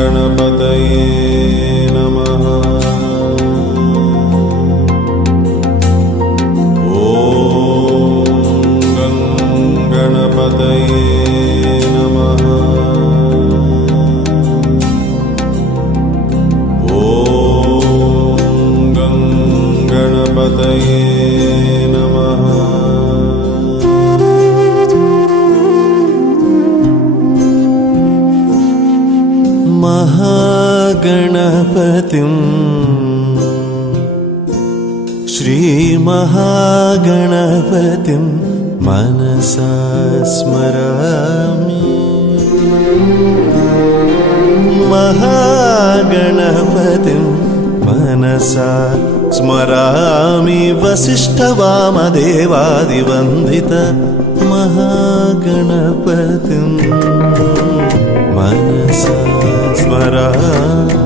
गणपतये नमः। ॐ गणपतये नमः। ॐ गणपतये नमः। महागणपतिं श्रीमहागणपतिं मनसा स्मरामि। महागणपतिं मनसा स्मरामि। वसिष्ठवामदेवादिवन्दित महागणपतिं मनसा स्मरामि।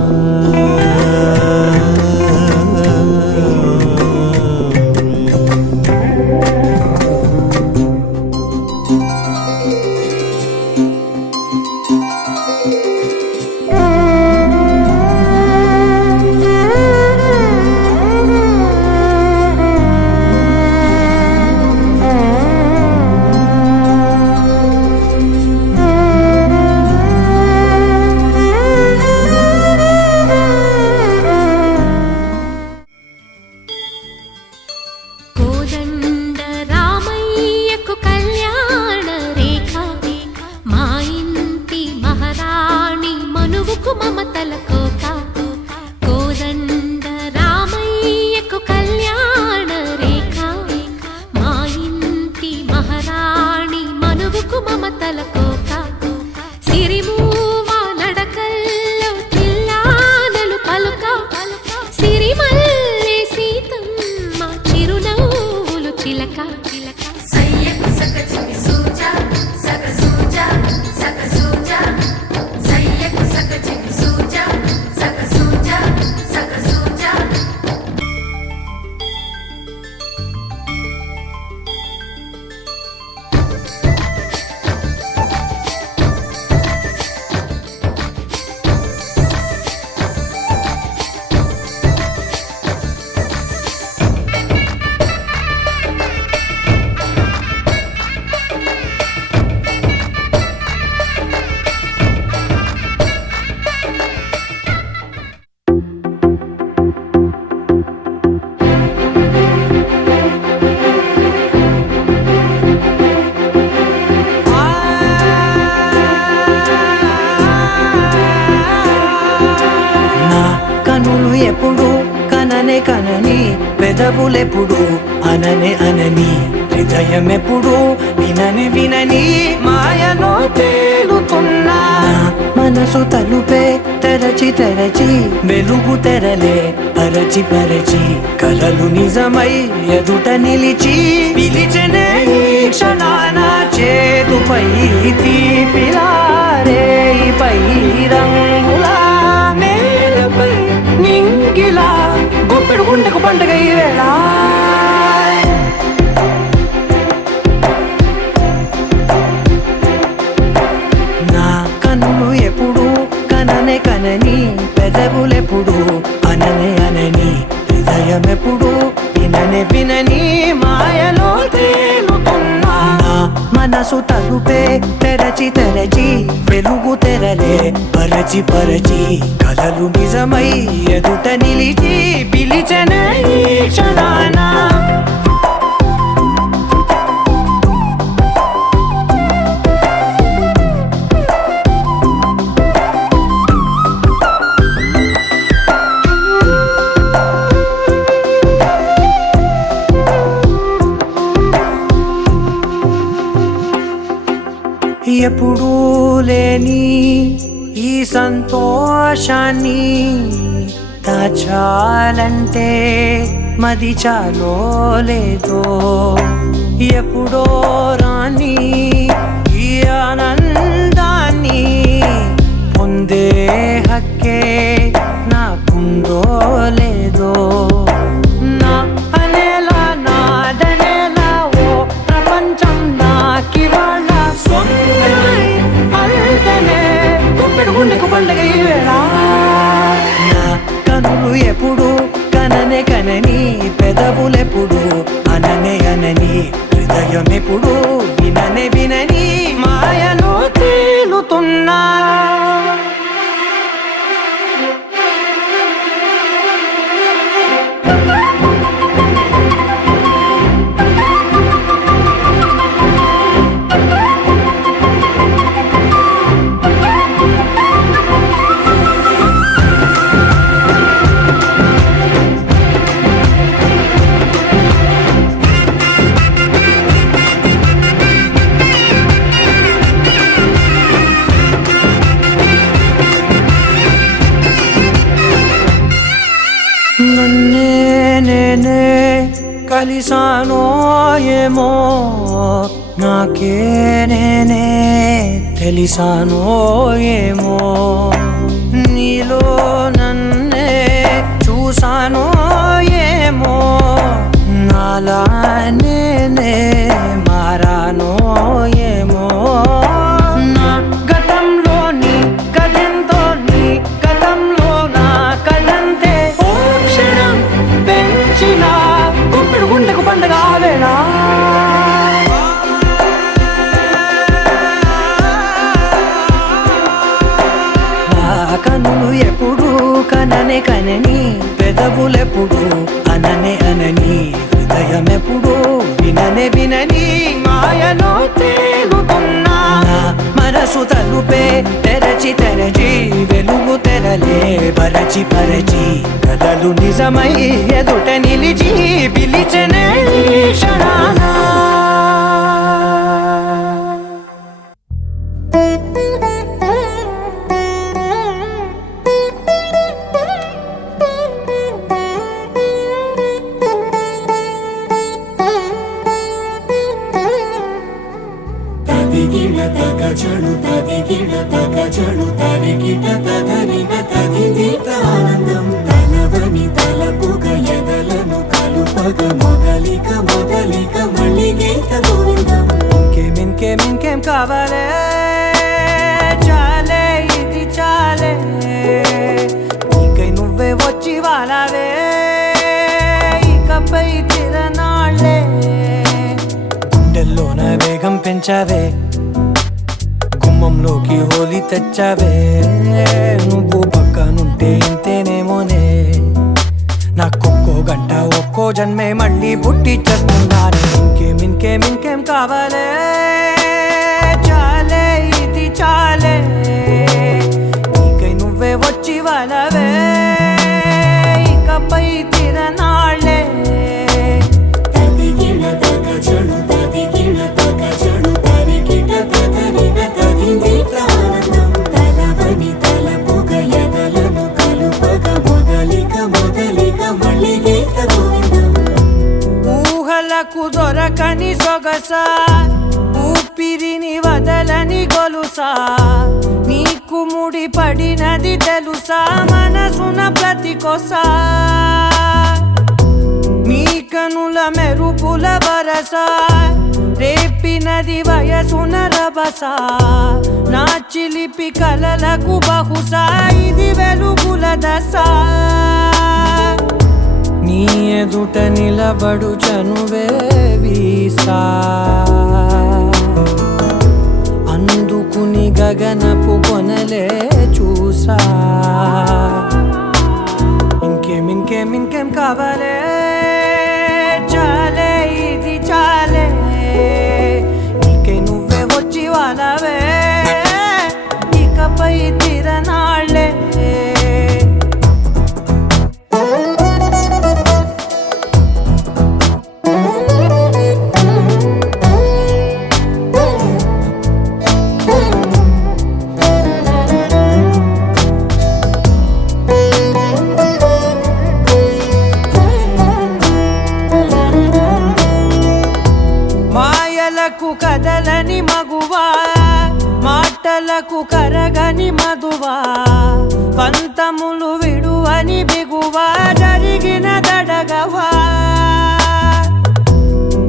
కనని పెదవులెప్పుడు అననే అనని హృదయమెప్పుడు వినని వినని మాయలో తేలుతున్నా మనసు తలుపే తెరచి తెరచి వెలుగు తెరలే పరచి పరచి కలలు నిజమై ఎదుట నిలిచి పిలిచెనే ఈ క్షణాన చేదుపై తీపిలారే పై రంగులా నేలపై నింగిలా గుప్పెడు గుండెకు పండుగ ఈ వేళ నా కన్నులు ఎప్పుడు కననే కనని పెదవులెప్పుడు అననే అనని హృదయమెప్పుడు విననే వినని మాయలో తేలుతున్నా మనసు తలుపే తెరచి తెరచి వెలుగు తెరలే పరచి పరచి కలలు నిజమై ఎదుట నిలిచి పిలిచెనే ఈ క్షణాన ఎప్పుడూ లేని ఈ సంతోషాన్ని దాచాలంటే మది చాలో లేదో ఎప్పుడో రాని ఈ ఆనందాన్ని పొందే హక్కే నాకుందో లేదో నా అనేలా నాదనేలా ఓ ప్రపంచం నాకివాళ్ళ గుండెకు పండుగ ఈ వేళ కలిసానో ఏమో నాకే నేనే తెలిసానో ఏమో నీలో నన్నే చూసానో ఏమో నాలా నేనే మారానో ఏమో నా గతంలోని కథంతో నీ గతంలో నా కథంతే ఓ క్షణం పెంచిన గుప్పెడు గుండెకు పండగ ఆవేనా కనులు ఎప్పుడు కననే కనని పెదవులెప్పుడు అననే అనని హృదయం ఎప్పుడు విననే వినని మాయలో తేలుతున్నా మనసు తలుపే తెరచి తెరచి వెలుగు తెరలే పరచి పరచి కలలు నిజమై ఎదుట నిలిచి పిలిచనే క్షణానా తదిగిడ తగచడు తదిగిడ తగచడు తరిగిట తదరిన తదిదీత ఆనందం తలవని తలపుగ ఎదలను కలుపగ మొదలిక మొదలిక మళ్ళీ గీత గోవిందం ఇంకేం కావాలే చాలే ఇది చాలే నీకై నువ్వే వచ్చి వాలావే ఇకపై తిరనాళ్ళే గుండెల్లోన వేగం పెంచావే గుమ్మంలోకి హోలీ తెచ్చావే నువ్వు పక్కనుంటే ఇంతేనేమోనే నాకొక్కో గంట ఒక్కో జన్మే మళ్ళీ పుట్టి చేస్తున్నాను ఇంకేం కావాలే చాలే ఇది చాలే నీకై నువ్వే వచ్చి వాళ్ళవే ఇకపై తిరనాళ్ళే తదిగిడ తగచడు తదిగిడ తగచడు తరిగిట తదరిన తదిదీత ఆనందం తలవని తలపుగ ఎదలను కలుపగ మొదలిక మొదలిక మళ్ళీ గీత గోవిందం ఊహలకు దొరకని సొగసా ఊపిరిని వదలని గొలుసా నీకు ముడి పడినది తెలుసా మనసున ప్రతి కొసా నీ కనుల మెరుపుల వరస రేపినది వయసున రభస నా చిలిపి కలలకు బహుశా ఇది వెలుగుల దశ నీ ఎదుట నిలబడు చనువే వీసా అందుకుని గగనపు కొనలే చూసా ఇంకేం కావాలే చాలే ఇది చాలే నీకై నువ్వే వచ్చి వాళ్ళవే ఇకపై తిరనాళ్ళే మాయలకు కదలని మగువా మాటలకు కరగని మధువా పంతములు విడువని బిగువా జరిగిన దడగవా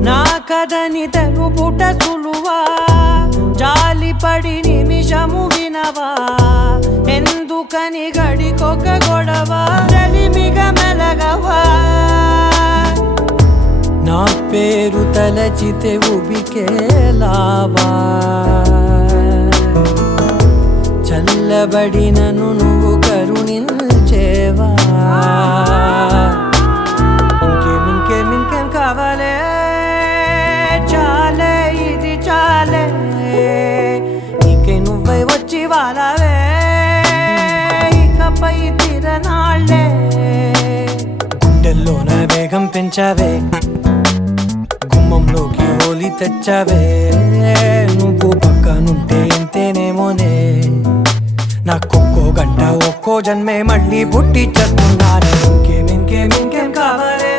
నా కథని తెలుపుట సులువా జాలిపడి నిమిషము వినవా ఎందుకని గడికొక గొడవ రలిమిగ మెలగవా నా పేరు తలచితే ఉబికేలావా చల్లబడినను నువ్వు కరుణించేవా ఇంకేం కావాలే చాలే ఇది చాలే నీకై నువ్వై వచ్చి వాళ్ళవే ఇకపై తిరనాళ్ళే గుండెల్లోన వేగం పెంచావే గుమ్మంలోకి హోలీ తెచ్చావే నువ్వు పక్కనుంటే ఇంతేనేమోనే నాకొక్కో గంట ఒక్కో జన్మే మళ్ళీ పుట్టి చేస్తున్నాను ఇంకేం కావాలే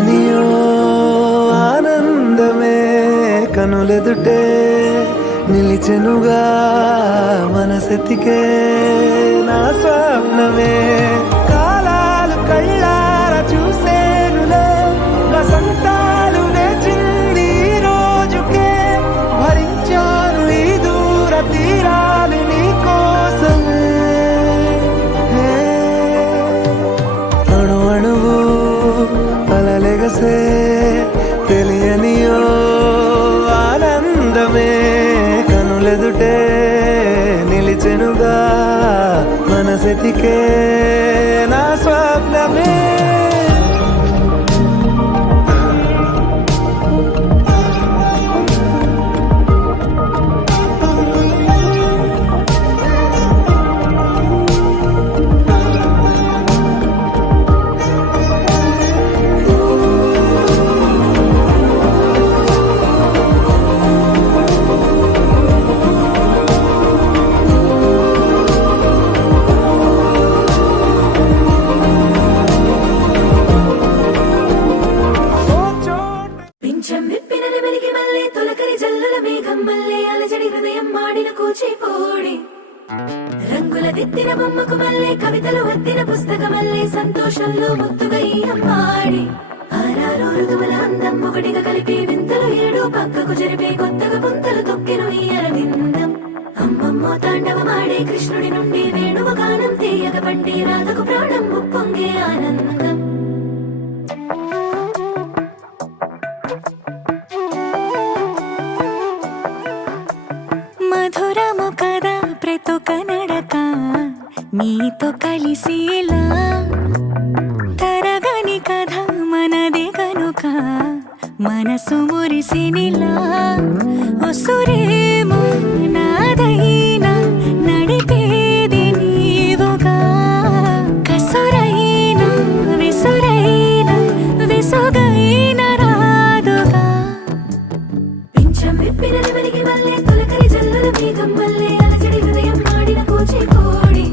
తెలియనియో ఆనందమే కనులెదుటే నిలిచెనుగా మనసెతికే నా స్వప్నమే కాలాలు కళ్ళార చూసేనులే వసంతాలు వేచింది ఈ రోజుకే భరించాను ఈ దూర తీరాలు నీ కోసమే అణు అణువు అలలెగసే తెలియనియో ఆనందమే కనులెదుటే నిలిచెనుగా మనసెతికే నా స్వప్నమే పింఛం విప్పిన నెమలికి మల్లె తొలకరి జల్లుల మేఘం మల్లె అలజడి హృదయం మాడిన కూచిపూడి రంగుల దిద్దిన బొమ్మకు మల్లె కవితలు వద్దిన పుస్తక మల్లె సంతోషంలో ముద్దుగా ఈ అమ్మాడి ఆరారు ఋతువుల అందం ఒకటిగా కలిపి వింతలు ఏడు పక్కకు జరిపే కొత్తగా పుంతలు తొక్కెను ఈ అరవిందం అమ్మమ్మో తాండవమాడే కృష్ణుడి నుండి వేణువ గానం తీయగ పండి రాధకు ప్రాణం ఉప్పొంగే ఆనందం మధురము కదా ప్రతొక నడక నీతో కలిసేలా తరగని కథ మనదే కనుక మనసు మురిసినిలా ఒసురేమో నాదైనా నడిపేది నీవుగా కసురైనా విసురైనా విసుగైన రాదుగా పింఛం విప్పిన నెమలికి మల్లె తొలకరి జల్లుల మేఘం మల్లె అలజడి హృదయం మాడిన కూచిపూడి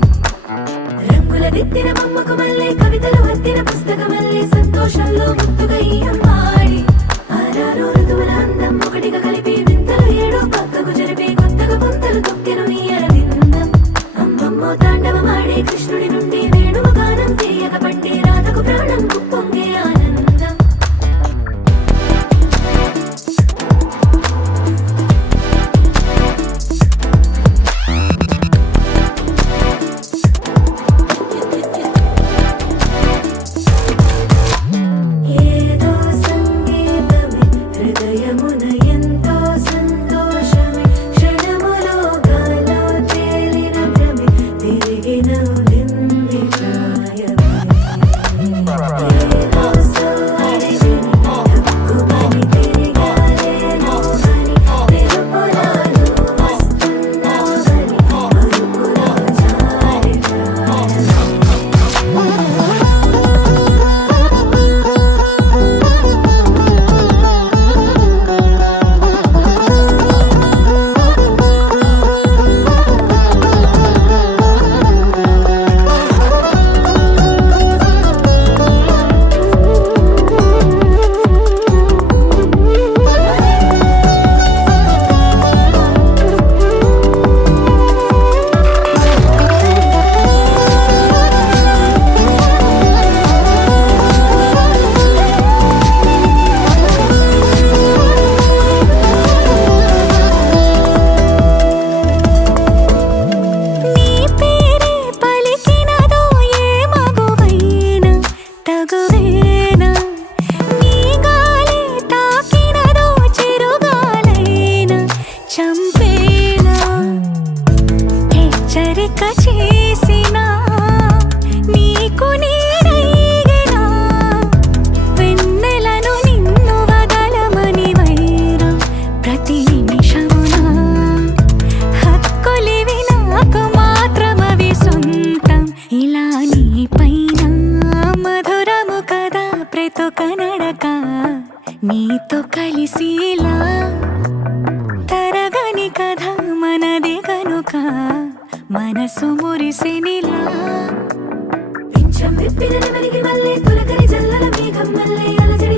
రంగుల దిద్దిన బొమ్మకు మల్లె కవితలు వద్దిన పుస్తక మల్లె సంతోషంలో ముద్దుగా ఈ అమ్మాడి ఆరారు ఋతువుల అందం ఒకటిగా కలిపి వింతలు ఏడు పక్కకు జరిపే కొత్తగా పుంతలు తొక్కెను ఈ అరవిందం అమ్మమ్మో తాండవమాడే కృష్ణుడి నుండి వేణువ గానం తీయగ పండి రాధకు ప్రాణం ఉప్పొంగే ఆనందం ఏదో సంగీతమే హృదయమున ఎంతో సంతోషమే క్షణములో గాలో తేలిన భ్రమే తిరిగి నవ్వింది ప్రాయమే ఏదో సవ్వడిని హక్కుమని తిరిగాలేను అని వెలుపులాను వస్తున్నావు అని అరుపులో జారి ప్రాయమే నీ పేరే పలికినదో ఏ మగువైనా తగువేనా నీ గాలి తాకినదో చిరుగాలైనా చంపేనా హెచ్చరిక చేసినా నీకు నీడైనా వెన్నెలను నిన్ను వదలమని వైరం ప్రతి నిమిషమునా హక్కులివి నాకు మాత్రమవి సొంతం ఇలా నీ పైన మధురము కదా ప్రతొక నడక నీతో కలిసేలా తరగని కథ మనదే కనుక మనసు మురిసినిలా పింఛం విప్పిన నెమలికి మల్లె తొలకరి జల్లుల మేఘం మల్లె అలజడి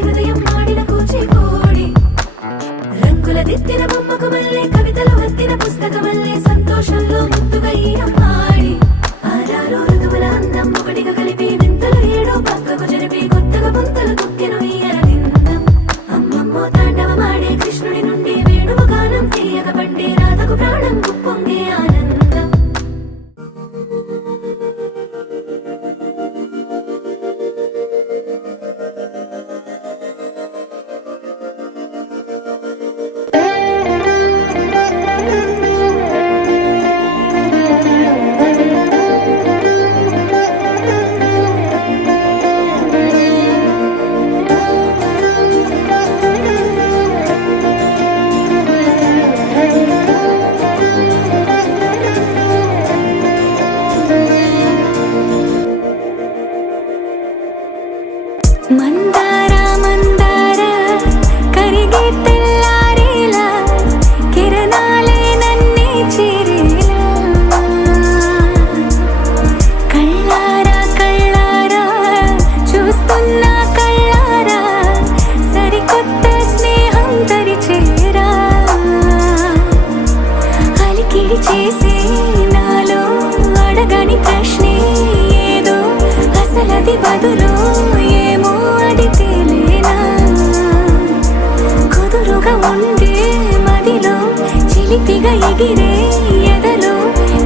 రంగుల దిద్దిన బొమ్మకు మళ్ళీ కవితలు వత్తిన పుస్తకమల్లే సంతోషంలో ముద్దుగా ఈ అమ్మాడి ఆరారు ఋతువుల అందం ఒకటిగా కలిపి వింతలు ఏడో పక్కకు జరిపి కొత్తగా పుంతలు తొక్కెను ఈ అరవిందం అమ్మమ్మో తాండవమాడే కృష్ణుడి నుండి వేణువు గానం తీయగ పండి రాధకు ప్రాణం పొంగే ఆనందం మందార మందార కరిగే తెల్లారేలా కిరణాలే నన్నే చేరేలా కళ్ళారా కళ్ళారా చూస్తున్నా కళ్ళారా సరికొత్త స్నేహం తరిచేరా అలికిడి చేసే నాలో అడగని ప్రశ్నే ఏదో అసలది బదులు ఏమో అది తేలేనా కుదురుగా ఉండే మదిలో చిలిపిగా ఎగిరే ఎదలో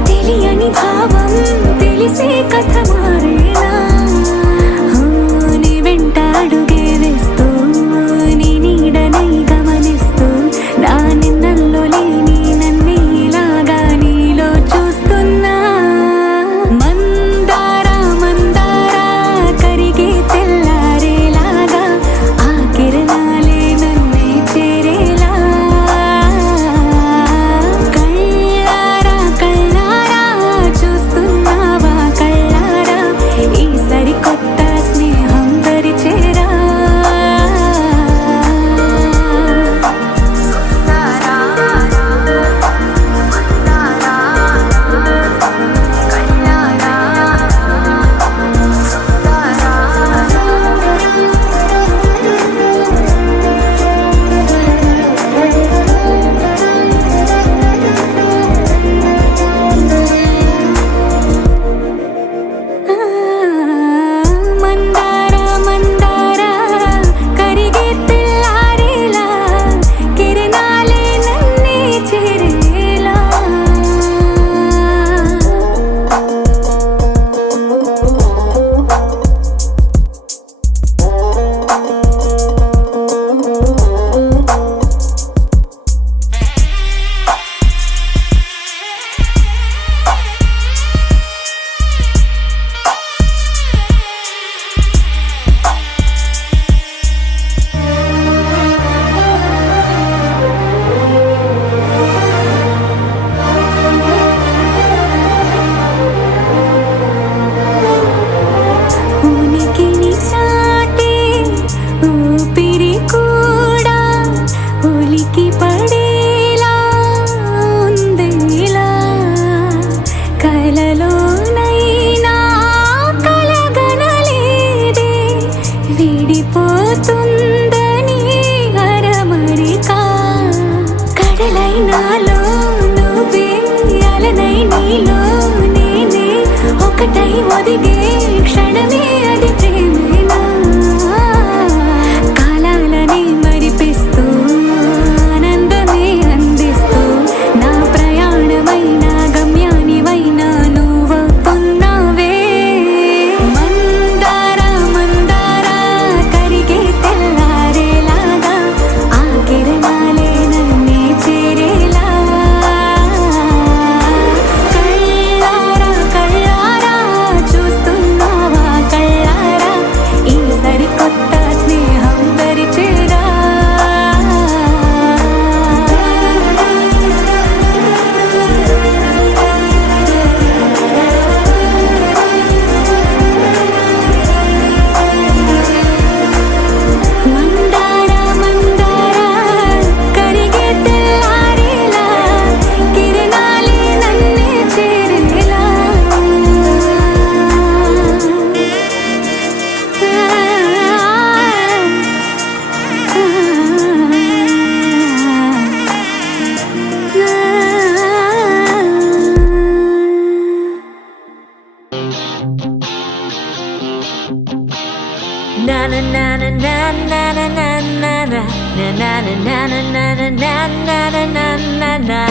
తెలియని భావం తెలిసే కథ మారేనా నీ వెంట అడుగే వేస్తూ నీ నీడనై గమనిస్తూ నా నిన్నల్లో లేని నన్నే ఇలాగా నీలో చూస్తున్నా మందార మందార కరిగే తెల్లారేలాగా ఆ కిరణాలే నన్నే చేరేలా కళ్ళారా కళ్ళారా చూస్తున్నావా కళ్ళారా ఈ సరికొత్త స్నేహం దరిచేరా మందార మందార కరిగే తెల్లారేలా కిరణాలే నన్నే చేరేలా ఉనికిని చాటే ఊపిరి కూడా ఉలికి పడేలా ఉందేలా కలలోనైనా కలగనలేదే విడిపోతుందని అరమరిక కడలైనాలో నువ్వే అలనై నీలో నేనే ఒకటై ఒదిగే క్షణమే అది ప్రేమేనా కాలాలని మరిపిస్తూ ఆనందమే అందిస్తూ నా ప్రయాణమైన గమ్యానివైనా నువ్వవుతున్నావే మందార మందార కరిగే తెల్లారేలాగా ఆ కిరణాలే నన్నే చేరేలా కళ్ళారా కళ్ళారా చూస్తున్నావా కళ్ళారా na na na na na na na na na na na.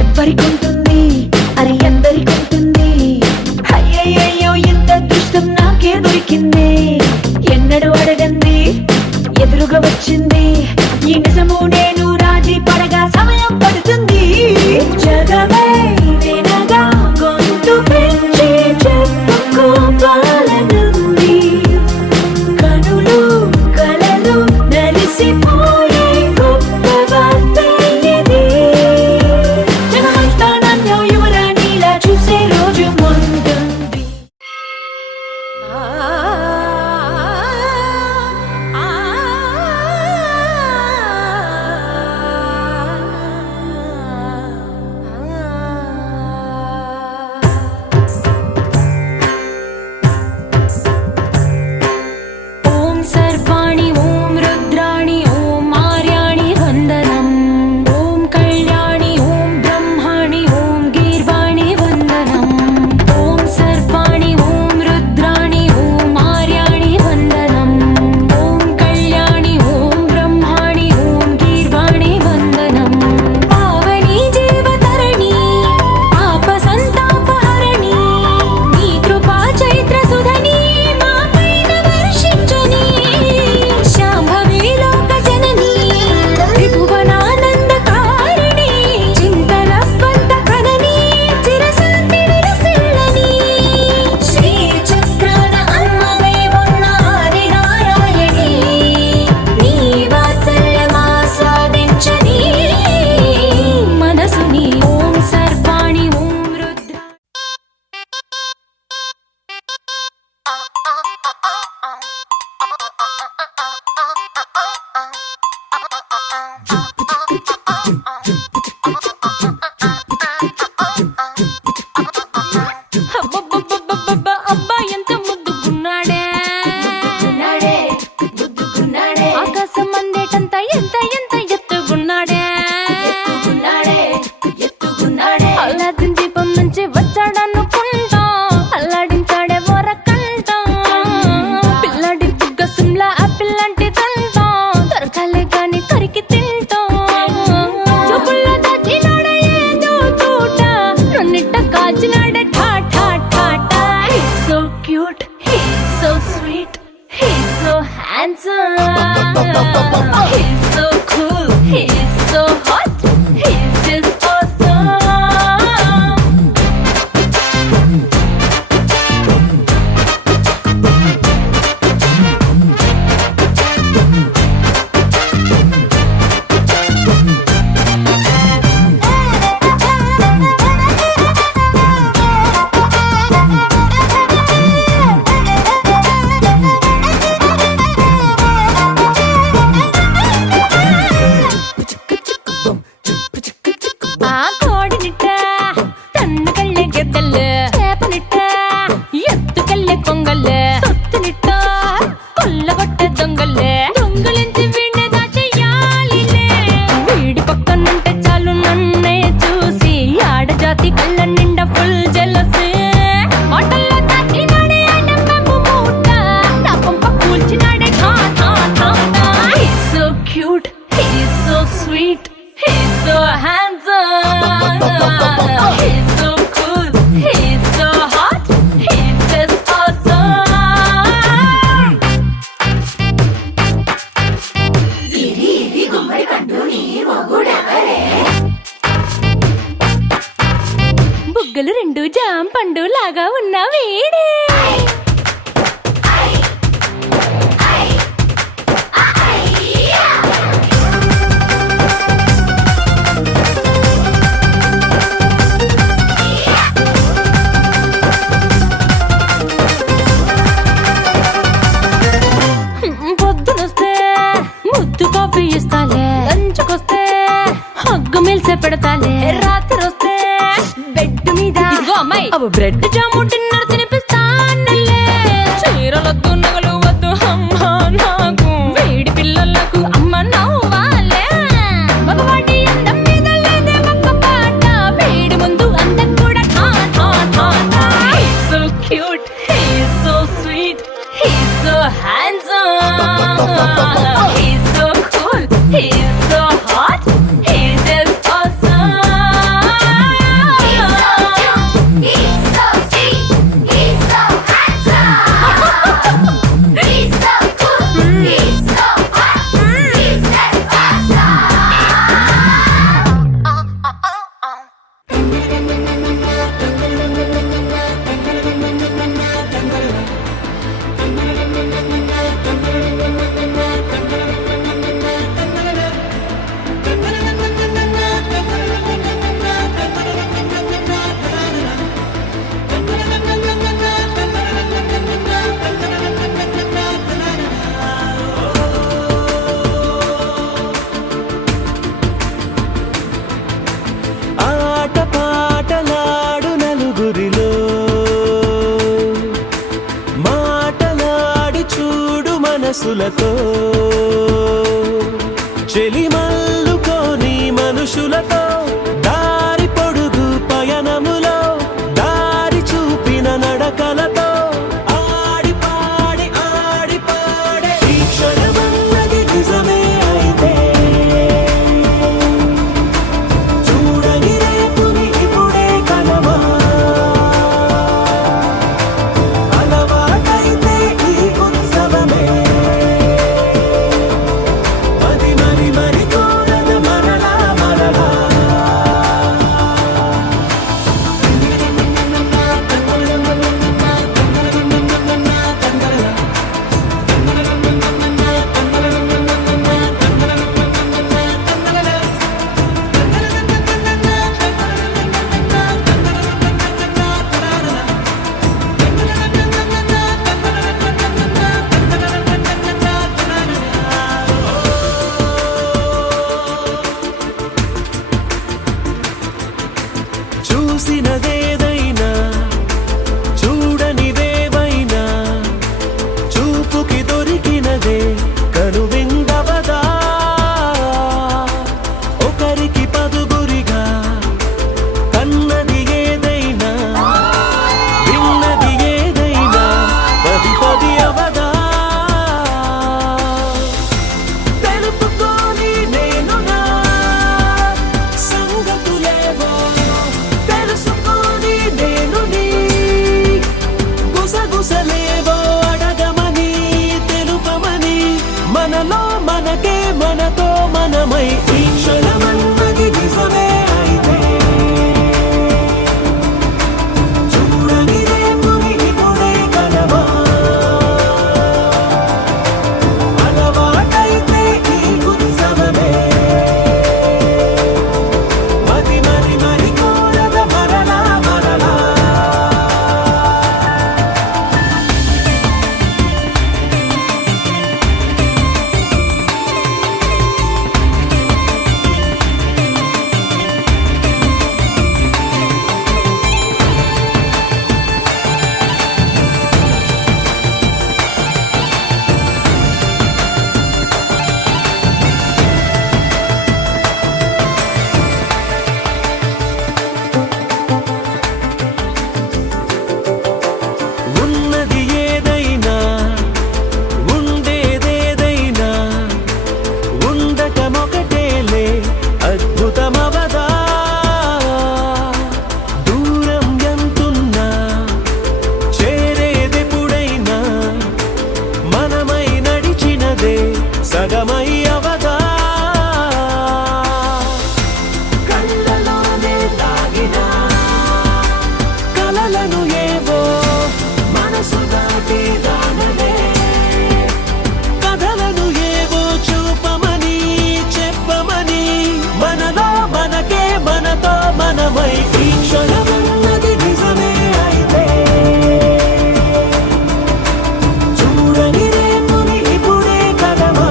ఎవరికుంటుంది అది ఎందరికుంటుంది అయ్యయ్యో ఎంత దృష్టం నాకే దొరికింది ఎన్నడూ అడగంది ఎదురుగా వచ్చింది ఈ నిజము నేను రాజీ పడగా సమయం పడుతుంది జగమే వినగా గొంతు పెంచి చెప్పుకోవాలనుంది కనులు కలలు నలిసిపోయే గొప్ప వార్త ఇది జగమంతా నన్ను యువరాణిలా చూసే రోజు ముందుంది ఓం సర్వాణి ఓం రుద్రాణి ఓం ఆర్యాణి వందనం ఓం కళ్యాణి ఓం బ్రహ్మాణి ఓం గీర్వాణి వందనం ఓం సర్వాణి ఓం రుద్రాణి ఓం ఆర్యాణి వందనం ఓం కళ్యాణి ఓం బ్రహ్మాణి ఓం గీర్వాణి వందనం పావని జీవతరణి పాప సంతాపహరణి నీ కృపా చైత్ర సుధని మా పైన వర్షించని శాంభవి లోక జనని త్రిభువనానందకారిణి చింతన స్వంత కనని చిరశాంతి విలసిల్లని శ్రీ చక్రాన అమ్మవే ఉన్న ఆదినారాయణి నీ వాత్సల్యమాస్వాదించని మనసుని ఓం సర్వాణి ఓం రుద్ర అబ్బబ్బబ్బబ్బబ్బ అబ్బా ఎంత ముద్దుగున్నాడే గున్నాడే గుద్దుగున్నాడే ఆకాశం అందేటంత ఎంత ఎంత ఎత్తుగున్నాడే గున్నాడే ఎత్తుగున్నాడే అల్లాదిన్ దీపం నుంచి వచ్చాడనుకుంటా అల్లాడించాడే వరకంట పిల్లాడి బుగ్గ సిమ్లా ఆపిల్ లాంటి దంట దొరకాలే గాని కరికి తింటా చూపుల్లో దాచినాడే ఏదో తూట నన్నిట్ట కాచినాడే ఠా ఠా ఠా ఠా He's so cute, he's so sweet, he's so handsome, he's so cool, he's so hot, he's just awesome. కోడినిట్ట తన్ను కళ్ళే గెద్దల్లు చేపనిట్ట ఎత్తు కళ్ళే కొంగల్లే సొత్తునిట్ట కొల్లగొట్ట దొంగల్లే దొంగలించి వీణ్ణే దాచెయ్యాలిలే వీడి పక్కనుంటే చాలు నన్నే చూసి ఆడజాతి కళ్ళ నిండా ఫుల్ జెలసీ మాటల్లో దాచినాడే అడమ్మెమ్ము మూట నా పంప కూల్చినాడే ఠా ఠా ఠా ఠా He's so cute, he's so sweet, he's so handsome, he's so cool, he's so hot, he's just awesome. బుగ్గలు రెండు జాం పండు లాగా ఉన్న వీడే పొద్దునొస్తే ముద్దు కాఫీ ఇస్తాలే లంచ్కొస్తే హగ్గు మిల్సే పెడతాలే రాత్రి వస్తే బెడ్ మీద అమ్మాయి అవి బ్రెడ్ జాము డిన్నర్ తినిపిస్తానులే చీరలొద్దు నగలు వద్దు అమ్మా నాకు వేడి పిల్లలకు అమ్మ నవ్వాలే మగవాడి అందం మీద లేదే ఒక్క పాట వేడి ముందు అందం కూడా ఠా ఠా ఠా ఠా He's so cute, he's so sweet, he's so handsome, he's so cool, he's so hot, he's just awesome. He's so sweet, he's so handsome, he's so cool, he's so hot, he's just awesome. ఆట పాటలాడు నలుగురిలో మాటలాడి చూడు మనసులతో చెలిమల్లుకోని మనుషులతో దారి పొడుగు పయనములో దారి చూపిన నడకలతో ఆడి పాడే ఈ క్షణమన్నది నిజమే అయితే చూడని రేపుని ఇప్పుడే కలవా అలవాటైతే ఈ ఉత్సవమే మరి నిజమై ఈ క్షణమున్నది నిజమే అయితే చూడని రేపుని ఇప్పుడే కదమా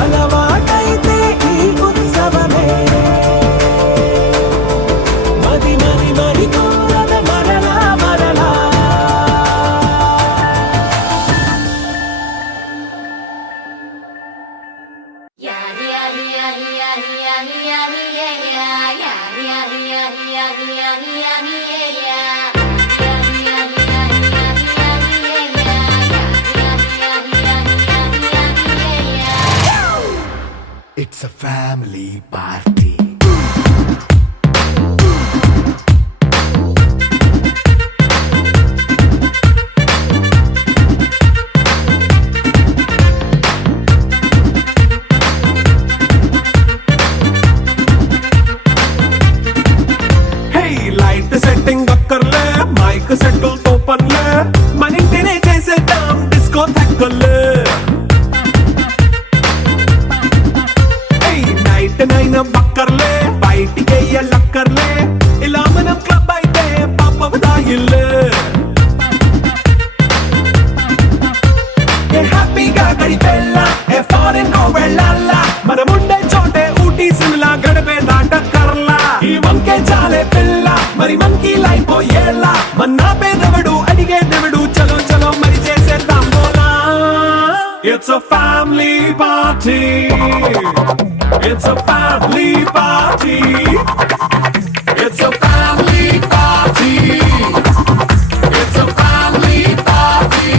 అలవాటైతే ఈ ఉత్సవమే మది మది మరి కోరద మరలా మరలా It's a family party. Hey, light setting అక్కర్లే మైక్ సెట్టుల్ తో పర్లే మన ఇంటినే చేసేద్దాం డిస్కో థక్కర్లే నైట్ నైన్ బక్కర్లే బయటికి వెయ్యలక్కర్లే ఇలా మనం క్లబ్ అయితే పాప దాయిల్లే ఏ హ్యాపీగా గడిపెళ్ళ ఏ ఫారెన్ కో వెళ్ళాల మనం ఉండే చోటే ఊటీ సిమ్లా గడిపే దాటక్కర్లా ఈ వంకే చాలే పిల్ల మరి మంకీ లైఫ్ ఏళ్ళ మన్నా పేదవడు అడిగే దేవుడు చలో చలో మరి చేసేద్దాం బోలా it's a family party It's a family party. It's a family party. It's a family party.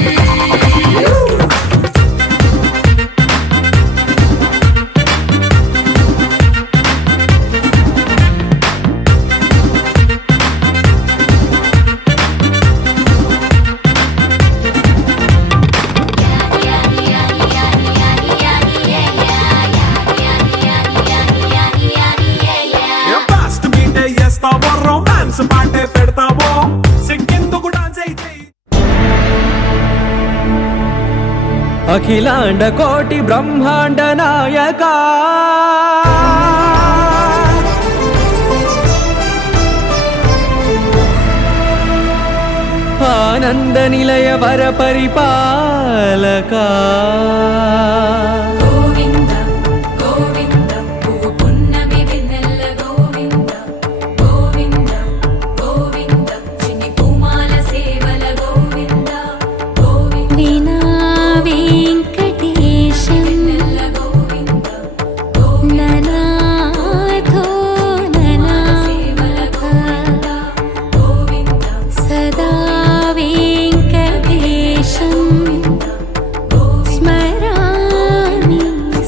Romance పాటే పెడతావో సిగ్గెందుకు డాన్స్ అయితే అఖిలాండ కోటి బ్రహ్మాండ నాయక ఆనంద నిలయ వర పరిపాలక గోవింద గోవింద పువ్వు పున్నమి వెన్నెల గోవింద గోవింద గోవింద చిన్ని పూమాల సేవల గోవింద గోవింద వినా వెంకటేశం వెన్నెల గోవింద గోవింద ననాథో సేవల గోవింద గోవింద సదా వెంకటేశం స్మరామి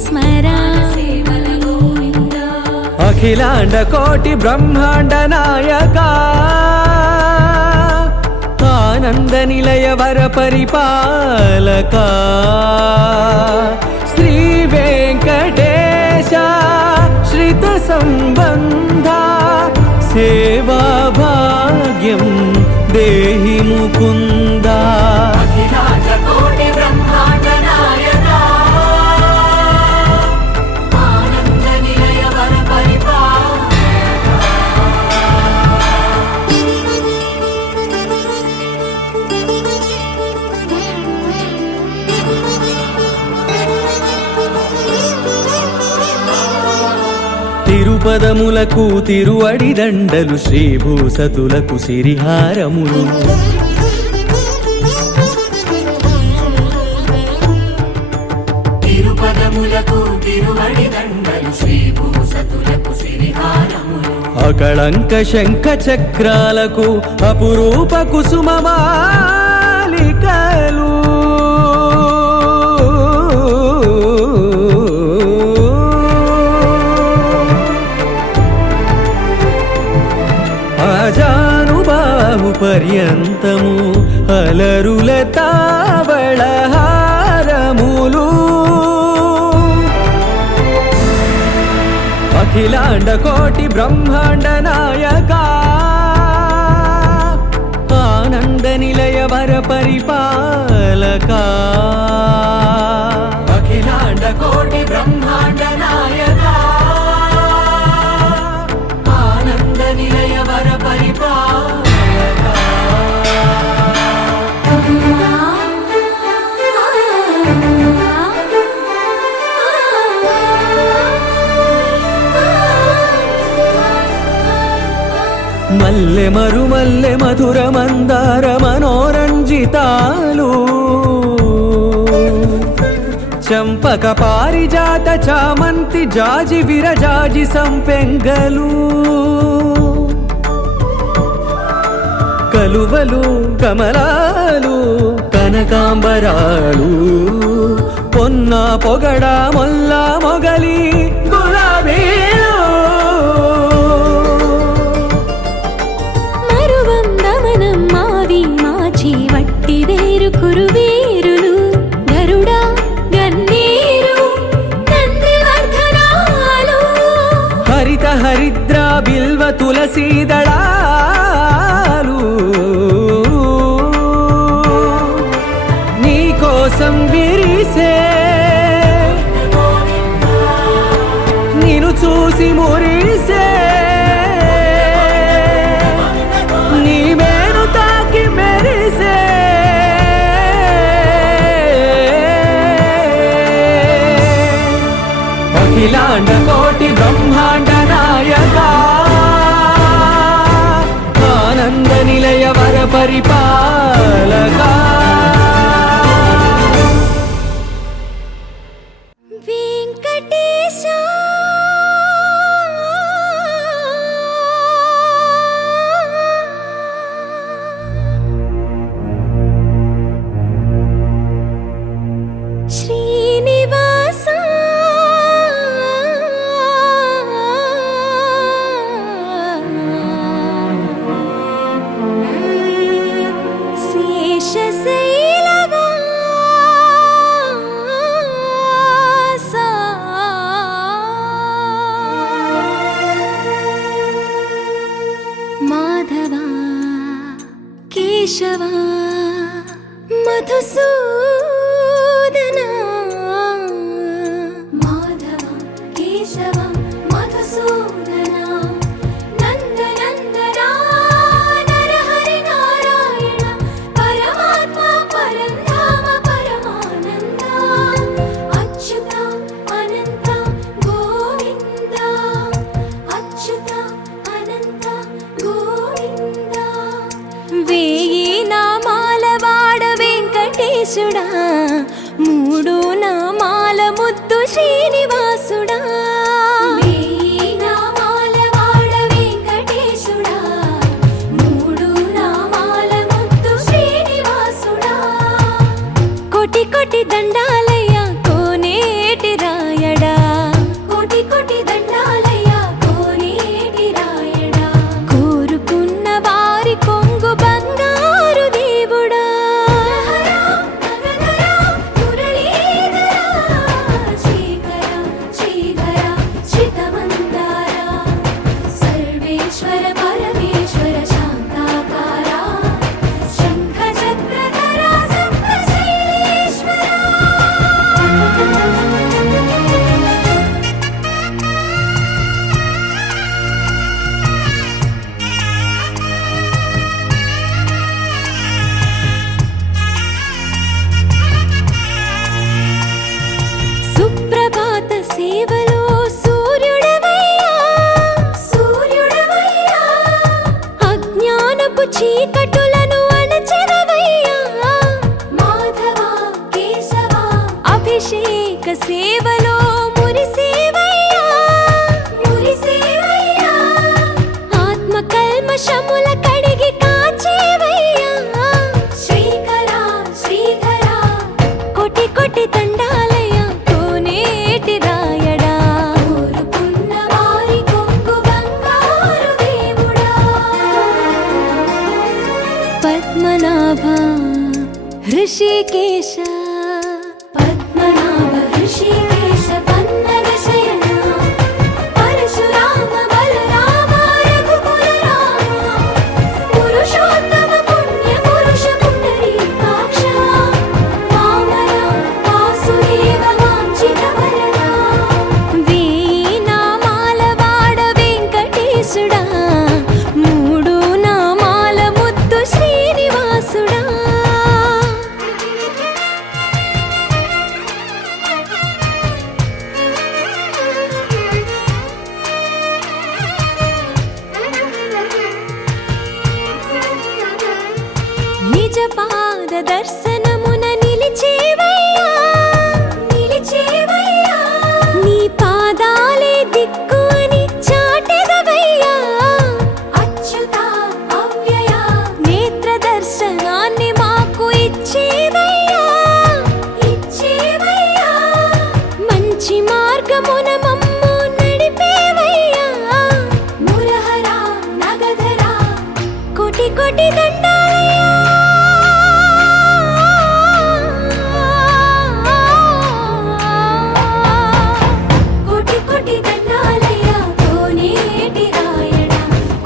స్మరామి సేవల గోవింద అఖిలాండ కోటి బ్రహ్మాండ నాయక ఆనంద నిలయ వర పరిపాలక శ్రీ వెంకటేశ శ్రిత సంబంధ సేవా భాగ్యం దేహి ముకుంద అఖిలాండ కోటి బ్రహ్మాండ నాయక ఆనంద నిలయ వర తిరుపదములకు తిరువడి దండలు శ్రీభూసతులకు సిరిహారములు తిరుపదములకు తిరువడి దండలు శ్రీభూసతులకు సిరిహారములు అకళంక శంఖ చక్రాలకు అపురూప కుసుమమాలికలు అజానుబాహు పర్యంతము అలరుల తావళహారములు అఖిలాండ కోటి బ్రహ్మాండ నాయక ఆనంద నిలయ వర పరిపాలక అఖిలాండ కోటి బ్రహ్మాండ నాయక మల్లె మరుమల్లె మధుర మందార మనోరంజితాలు చంపక పారిజాత చామంతి జాజి విరజాజి సంపెంగలు కలువలు కమలాలు కనకాంబరాలు పొన్న పొగడ మొల్ల మొగలి గులాబీలు మరువం దమనం మావి మాచి వట్టి వేరు కురువీరులు గరుడా గన్నీరు నందివర్ధనాలు హరిత హరిద్ర బిల్వ తులసీదళాలు నీ కోసం విరిసే నిన్ను చూసి మురిసే నీ మేను తాకి మెరిసే అఖిలాండ కోటి బ్రహ్మాండ నాయక ఆనంద నిలయ వర పరిపాలక వెంకటేశ శ్రీనివాస శేషశైలవాస మాధవ కేశవ మధుసూదన మాధవ కేశవ మధుసూదన నందనందన నరహరి నారాయణ పరమాత్మ పరంధామ పరమానంద అచ్యుత అనంత గోవింద అచ్యుత అనంత గోవింద వేయి నామాల వాడ వెంకటేశుడా మూడు నామాల ముద్దు శ్రీనివాసుడా వేయి నామాల వాడ వెంకటేశుడా మూడు నామాల ముద్దు శ్రీనివాసుడా కోటి కోటి దండాలయ్య కోనేటి రాయడా కోటి కోటి దండాలయ్య కోనేటి రాయడా కోరుకున్న వారి కొంగు బంగారు దేవుడా సర్వేశ్వర పరమేశ్వర శాంతాకార శంఖ చక్రధర సప్తశైలేశ్వర సుప్రభాత సేవలో సూర్యుడవయ్యా సూర్యుడవయ్యా అజ్ఞానపు చీకటులను అణచెదవయ్యా మాధవ కేశవ అభిషేక సేవలో మురిసేవయ్యా మురిసేవయ్యా ఆత్మ కల్మషముల కడిగి కాచేవయ్యా శ్రీకర శ్రీధర కోటి కోటి దండాలయ కోనేటి రాయడా కోరుకున్న వారి కొంగు బంగారు దేవుడా పద్మనాభ హృషికేశ పద్మనాభ హృషికేశ పన్నగ శయన పరశురామ బలరామ రఘుకుల రామ పురుషోత్తమ పుణ్య పురుష పుండరీకాక్ష వామన వాసుదేవ వాంఛిత వరద వేయి నామాల వాడ వెంకటేశుడా మూడు నామాల ముద్దు శ్రీనివాసుడా దర్శనమున నిలిచేవయ్యా నిలిచేవయ్యా నీ పాదాలే దిక్కు అని చాటెదవయ్యా అచ్యుత అవ్యయ నేత్ర దర్శనాన్ని మాకు ఇచ్చేవయ్యా ఇచ్చేవయ్యా మంచి మార్గమున మమ్ము నడిపేవయ్యా మురహర నగధర కోటి కోటి దండాలయ్యా కోటి కోటి దండాలయ్యా కోనేటి రాయడ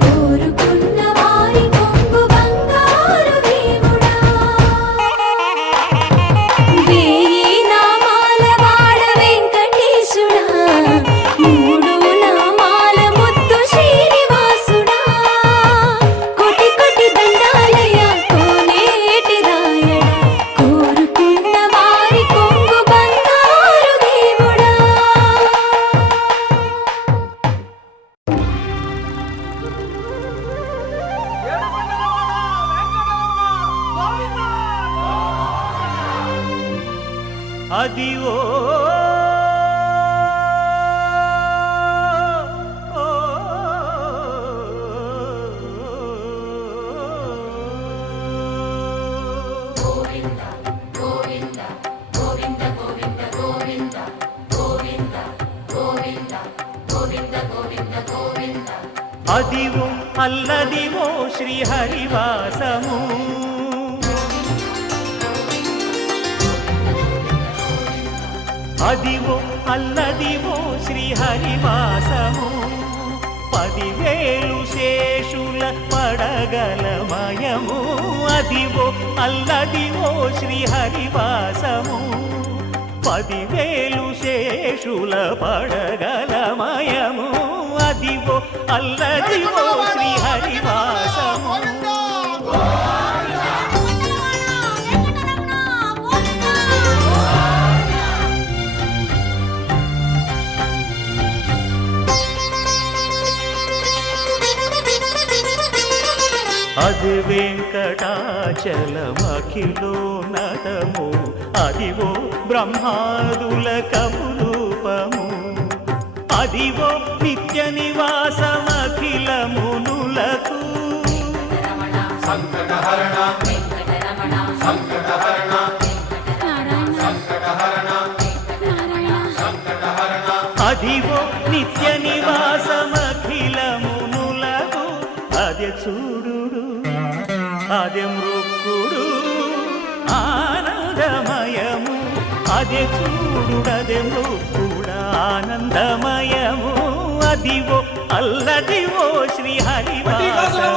కోరుకున్న వారి కొంగు బంగారు దేవుడా వేయి నామాల వాడ వెంకటేశుడా మూడు నామాల ముద్దు శ్రీనివాసుడా కోటి కోటి దండాలయ్యా కోనేటి రాయడ కోరుకున్న వారి కొంగు బంగారు దేవుడా అదివో అదివో అల్లదివో శ్రీహరివాసము అదివో అల్లదివో శ్రీహరివాసము 10,000 శేషుల పడగలమయము అదివో అల్లదివో శ్రీహరివాసము 10,000 శేషుల పడగలమయము అదివో అల్లదివో శ్రీహరివాసము అది వెంకటాచలమఖిలో నటము అదివో బ్రహ్మాదుల కపురూపము అదివో నిత్య నివాసమఖిల మునులకు అదివో నిత్య నివాసమఖిల మునులకు అదే చూడు అదే మృక్కుడు ఆనందమయము అదే చూడుడదే మృక్కుడ ఆనందమయము అదివో అల్లదివో శ్రీహరివాసము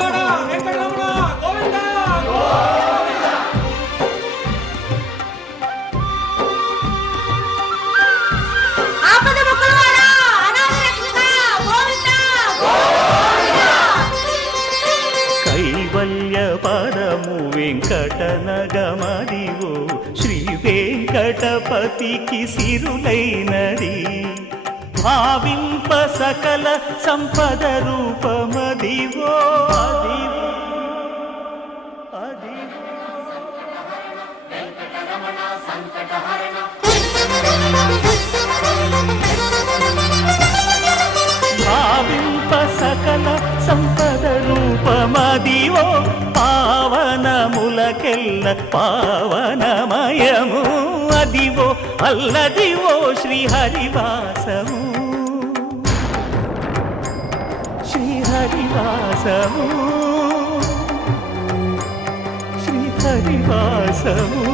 కైవల్య పరము వెంకటనగమదివో శ్రీ వెంకటపతికి సిరులైనది భావింప సకల సంపద రూపమదివో అదివో అదివో భావింప సకల సంపద రూపమదివో పావనములకెల్ల పావనమయము అదివో అల్లదివో శ్రీహరివాసము శ్రీహరివాసము శ్రీహరివాసము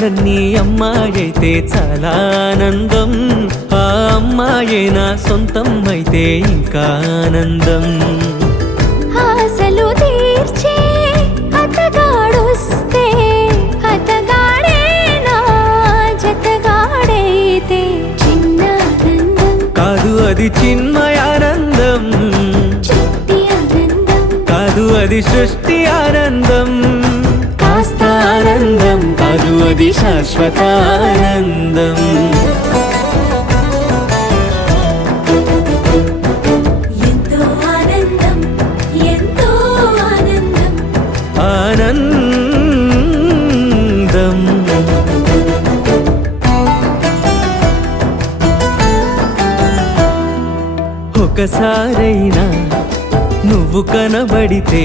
ఇష్టాలన్నీ అమ్మాయైతే చాలా ఆనందం, ఆ అమ్మాయే నా సొంతం అయితే ఇంకా ఆనందం. ఆశలు తీర్చే అతగాడొస్తే అతగాడే నా జతగాడైతే చిన్నానందం కాదు అది చిన్మయానందం, చిట్టి ఆనందం కాదు అది సృష్టి ఆనందం, కాస్త ఆనందం కాదు అది శాశ్వత ఆనందం. ఎంతో ఆనందం ఎంతో ఆనందం ఆనందం. ఒకసారైనా నువ్వు కనబడితే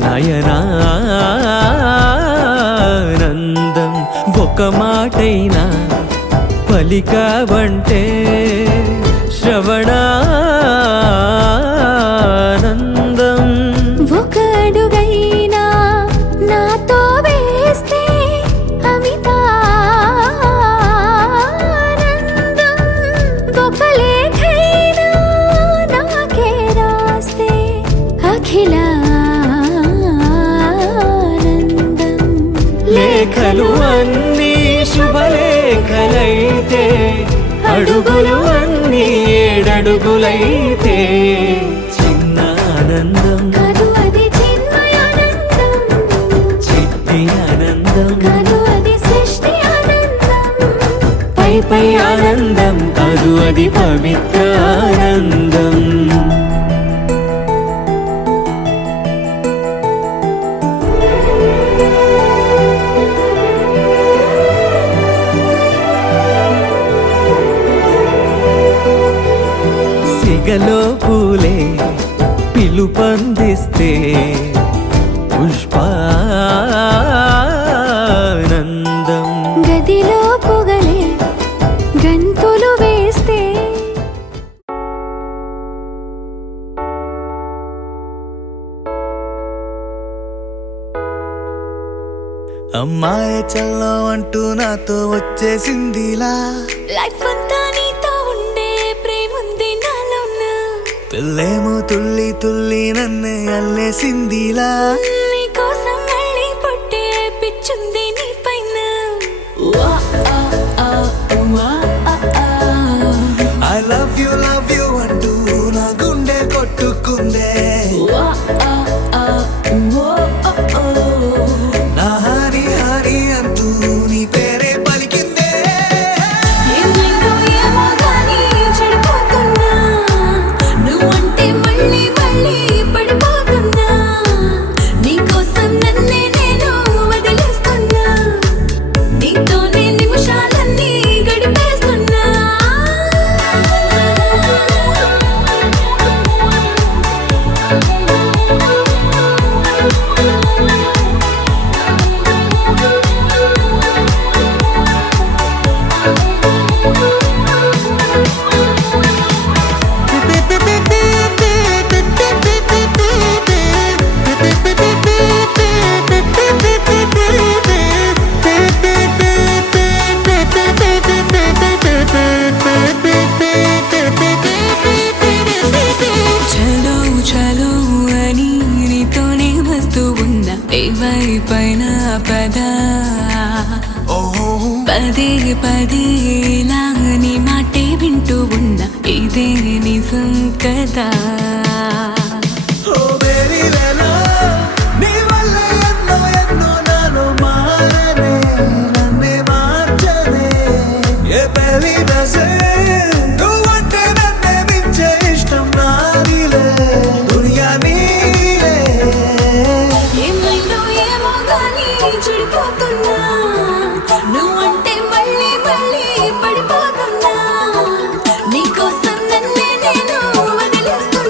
నయనానందం, ఒక మాటైనా పలికావంటే శ్రవణానందం. ఒక అడుగైనా నాతో వేస్తే అమితానందం, ఒక లేఖైనా నాకే రాస్తే అఖిలానందం. లేఖలు అన్నీ శుభలేఖలైతే, అడుగులు అన్నీ ఏడడుగులైతే చిన్న ఆనందం, కాదు అది చిన్మయానందం, చిట్టి ఆనందం, కాదు అది సృష్టి ఆనందం. పై పై ఆనందం కాదు అది పవిత్ర ఆనందం. సిగలో పూలే పిలుపందిస్తే పుష్పానందం, గదిలో పొగలే గంతులు వేస్తే అమ్మాయి చల్లో అంటూ నాతో వచ్చేసిందిలా, లైఫ్ అంతా నీతో ఉండే ప్రేముంది నాలోన, పిల్లేమో తుల్లి తుల్లి నన్నే అల్లేసిందిలా. నీకోసం మళ్ళీ పుట్టే పిచ్చుంది నీ పైన. ఐ లవ్ యూ అంటూ నా గుండె కొట్టుకుందే, నా హరి హరి అంటూ నీ పేరే పలికిందే. ఏమైందో ఏమో గానీ చెడిపోతున్నా, నువ్వంటే మళ్ళీ మళ్ళీ పడిపోతున్నా, నీకోసం నన్నే నేను వదిలేస్తున్నా, నీతోనే నిమిషాలన్నీ గడిపేస్తున్నా. చలో చలో అని నీతోనే వస్తూ ఉన్నా, ఏవైపైన పద పదే పదే ఇలా నీ మాటే వింటూ ఉన్నా, ఇదే నిజం కదా. ఓ బేబీ లేలా, నీ వల్ల ఎన్నో ఎన్నో నాలో మారనే, నన్నే మార్చనే. ఏ పెళ్లి దశే నువ్వంటే నన్నే మించే ఇష్టం నాదిలే, దునియా నీలే. ఏమైందో ఏమో గానీ చెడిపోతున్నా, నువ్వంటే మళ్ళీ మళ్ళీ పడిపోతున్నా, నీకోసం నన్నే నేను వదిలేస్తున్నా.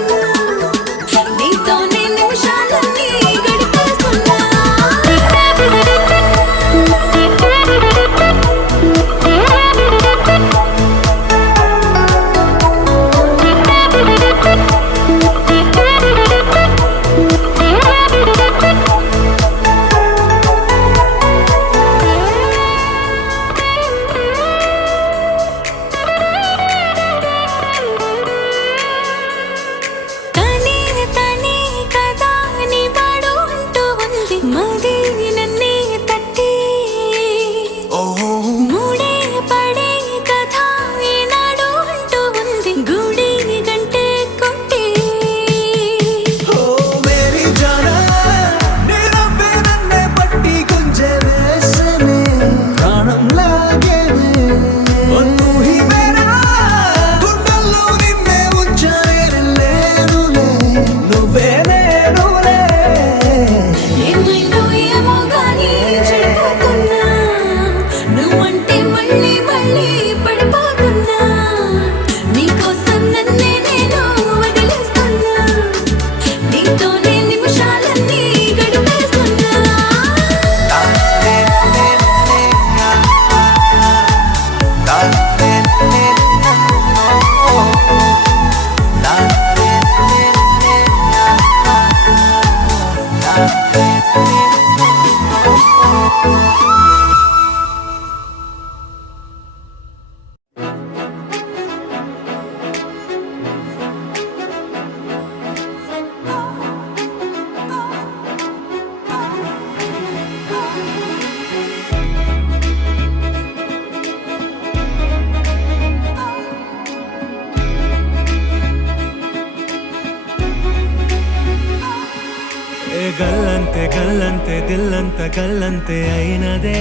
గల్లంతే గల్లంతే దిల్లంత గల్లంతే అయినదే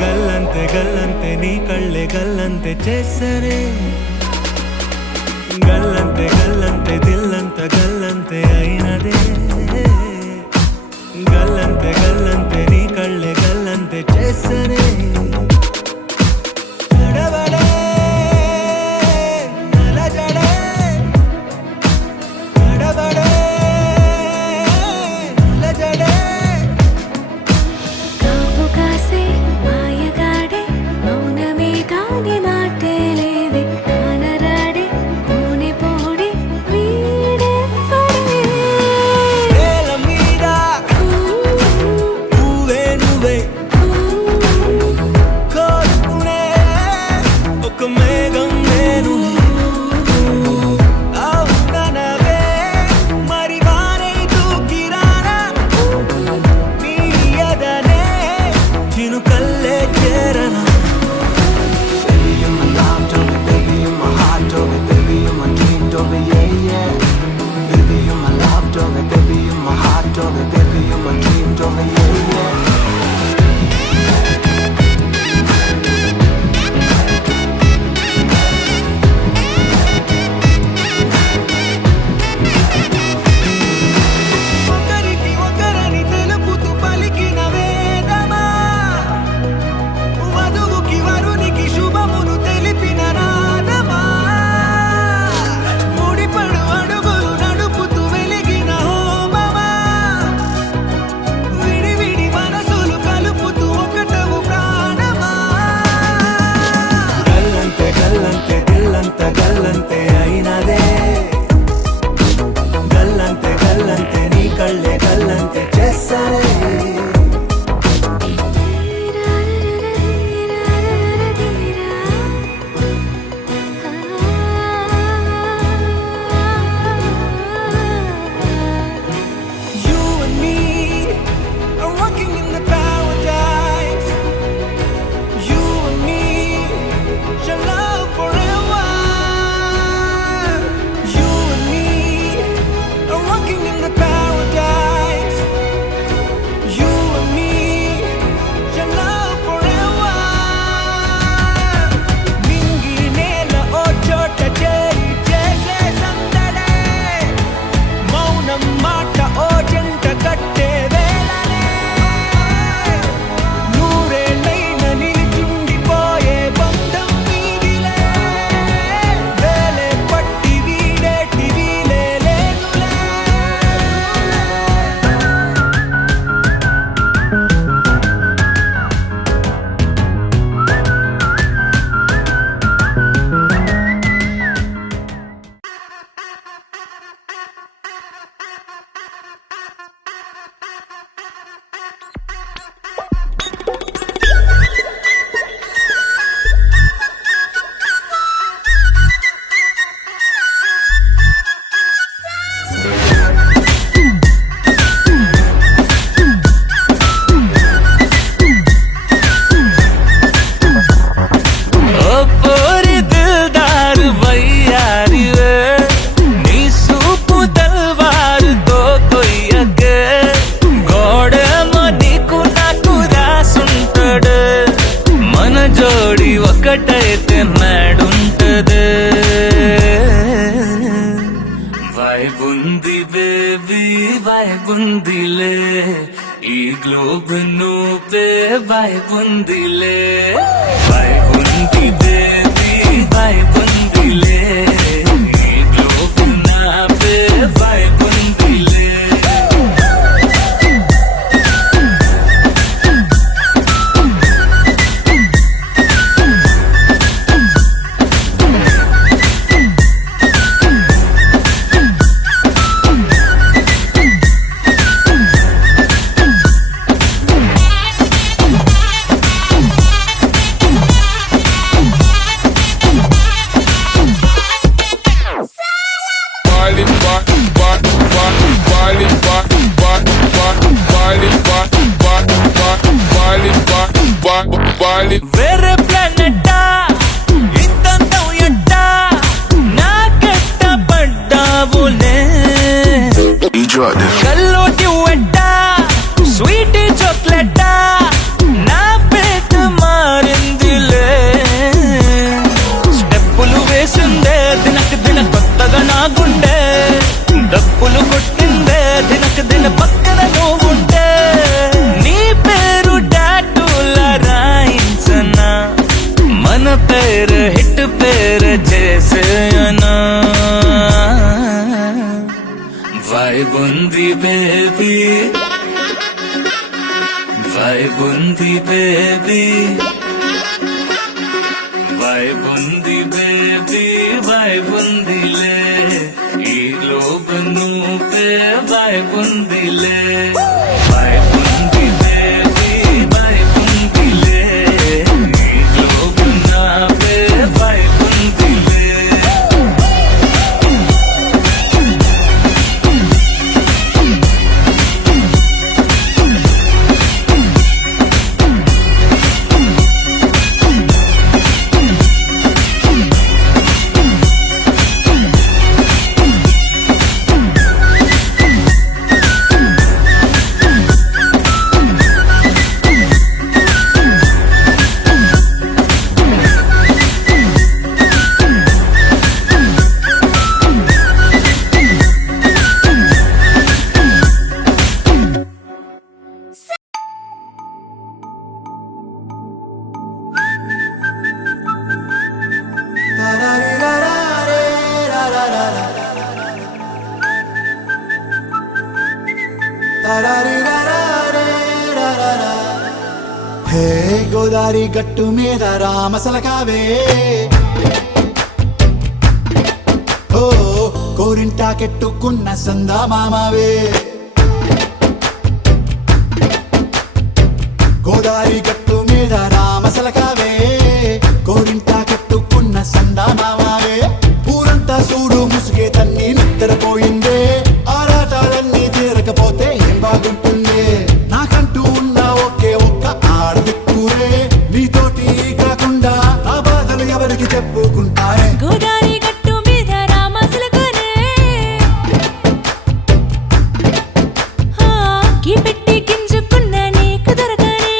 గల్లంతే గల్లంతే నీ కళ్ళే గల్లంతే చేసరే గల్లంతే గల్లంతే దిల్లంత గల్లంతే అయినదే గల్లంతే గల్లంతే నీ కళ్ళే గల్లంతే చేసరే కాపు కాసే మాయగాడే మౌనమే కాని మాటే లేదే కానరాడే పోని పోడి వీడే పడే నేల మీద నువ్వే నువ్వే కోరుకునే ఒక మేఘం నేను అవునవే మరి వారే దూకిరానా నీ ఎదనే చినుకల్లే చేరనా Baby, you're my love, Dovey, baby, you're my heart, Dovey, baby, you're my dream, Dovey, yeah, yeah. Baby, you're my love, Dovey, baby, you're my heart, Dovey, baby, you're my dream, Dovey, yeah, yeah. ఒకరికి ఒకరని తెలుపుతూ పలికిన వేదమా వధువుకి వరునికి శుభమును తెలిపిన నాదమా ముడిపడు అడుగులు నడుపుతూ వెలిగిన హోమమా విడివిడి మనసులు కలుపుతూ ఒకటవు ప్రాణమా గల్లంతే గల్లంతే దిల్లంత గల్లంతే అయినదే గల్లంతే గల్లంతే నీ కళ్ళే గల్లంతే చేసరే You and me are walking in the paradise. You and me shall love forever. You and me are walking in the paradise. You and me shall love forever. Mingi nela o chota cheri chese sandale. మౌనం మాట ఓ జంట కట్టే వేళనే నూరేళ్ళైన నిలిచుండిపోయే బంధం వీధిలే వేలే పట్టి వీడేటి వీలే లేదులే ఓ పోరి దిల్దార్ వయ్యారి వే నీ సూపు తల్వారుతో కొయ్యకే గోడేమో నీకు నాకు రాసుంటాడు మన జోడి ఒకటైతే మేడుంటది వైబుంది బేబీ వైబుందిలే ఈ గ్లోబ్ నువ్వే వైబుందిలే వైబుంది బేబీ వైబుందిలే ఈ గ్లోబ్ నాపే వైబుందిలే వేరే ప్లానెట్ ఇంతంతం ఎట్టా నాకెట్ట పడ్డావులే You dropped it. ఉంది బేబీ వైబ్ ఉంది బేబీ వైబ్ ఉందిలే ఈ లోకను వైబ్ ఉందిలే వైబ్ ఉంది బేబీ వైబ్ ఉందిలే ఈ లోకన వైబ్ ఉందిలే హే గోదారి గట్టు మీద రామసలకావే ఓ కోరింటా కెట్టుకున్న సందా మామావే గోదారి గట్టు మీద రామసలకావే కోరింటా కెట్టుకున్న సందా మామావే ఊరంతా చూడు ముసుగే తన్ని నిద్రపోయిందే ఆరాటాలన్నీ తీరకపోతే ఏం బాగుంటుంది నాకంటూ ఉన్న ఒకే ఒక్క ఆడదిక్కురే నీతోటి కాకుండా ఆ బాధలు ఎవరికి చెప్పుకుంటారే గోదారి గట్టు మీద రామసలకనే కీ పెట్టి గింజుకున్న నీకు దొరకనే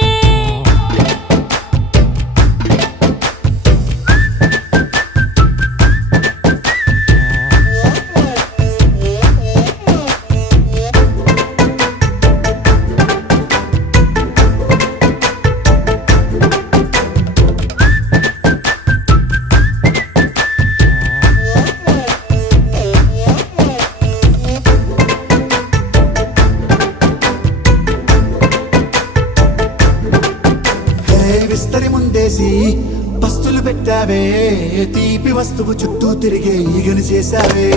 హే విస్తరి ముందేసి పస్తులు పెట్టావే తీపి వస్తువు చుట్టూ తిరిగే ఈగను చేశావే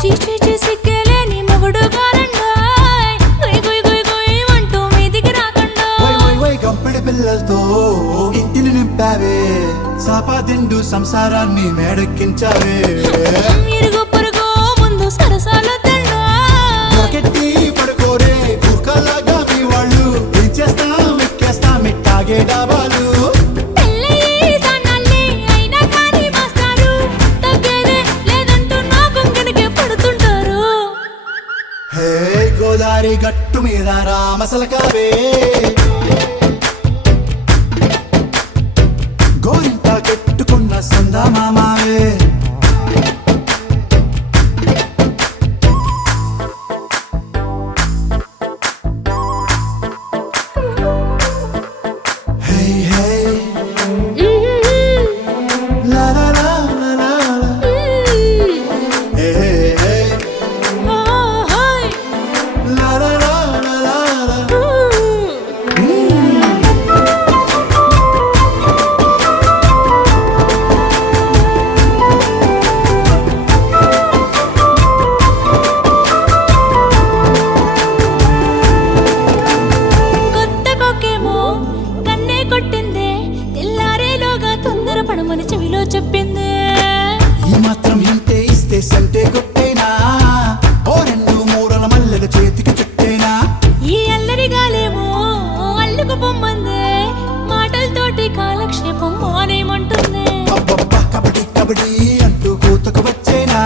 చీచీ చేసి కేలేని మొగుడు గారండాయ్ గుయ్ గుయ్ గుయ్ గుయ్ అంటూ మీదికి రాకుండా వై వై వై గంపెడి పిల్లలతో ఇంటిని నింపావే సాపాదిండు సంసారాన్ని మేడెక్కించావే ఇరుగు పొరుగు ముందు సరసాలు తిన్నా రాకెట్టి పడుకోరే కుక్కలాగా మీ వాళ్ళు ఏం చేస్తాం ఎక్కేస్తాం ఇట్టాగే డాబాలు పెళ్ళయి సన్నాళ్ళే అయినా కానీ మాస్తారు తగ్గేదే లేదంటూ నా కొంగడికే పడుతుంటారు హే గోదారి గట్టు మీద రామసలకావే గోరింట కెట్టుకున్న సందా మామావే హే హే లా లా లా లా లా లా. హే హే హే లా లా లా లా లా లా. కొత్త కొక్కేమో కన్నే కొట్టిందే తెల్లారేలోగా తొందర పడమని చెవిలో చెప్పిందే ఈ మాత్రం ఇంటే ఇస్తే సంటే కొట్టేనా ఓ రెండు మూరల మల్లెల చేతికి చుట్టేనా ఈ అల్లరి గాలేమో అల్లుకు పొమ్మందే మాటలతోటి కాలక్షేపం మానేమంటుందే అబ్బబ్బా కబడ్డీ కబడ్డీ అంటూ కూతకు వచ్చేనా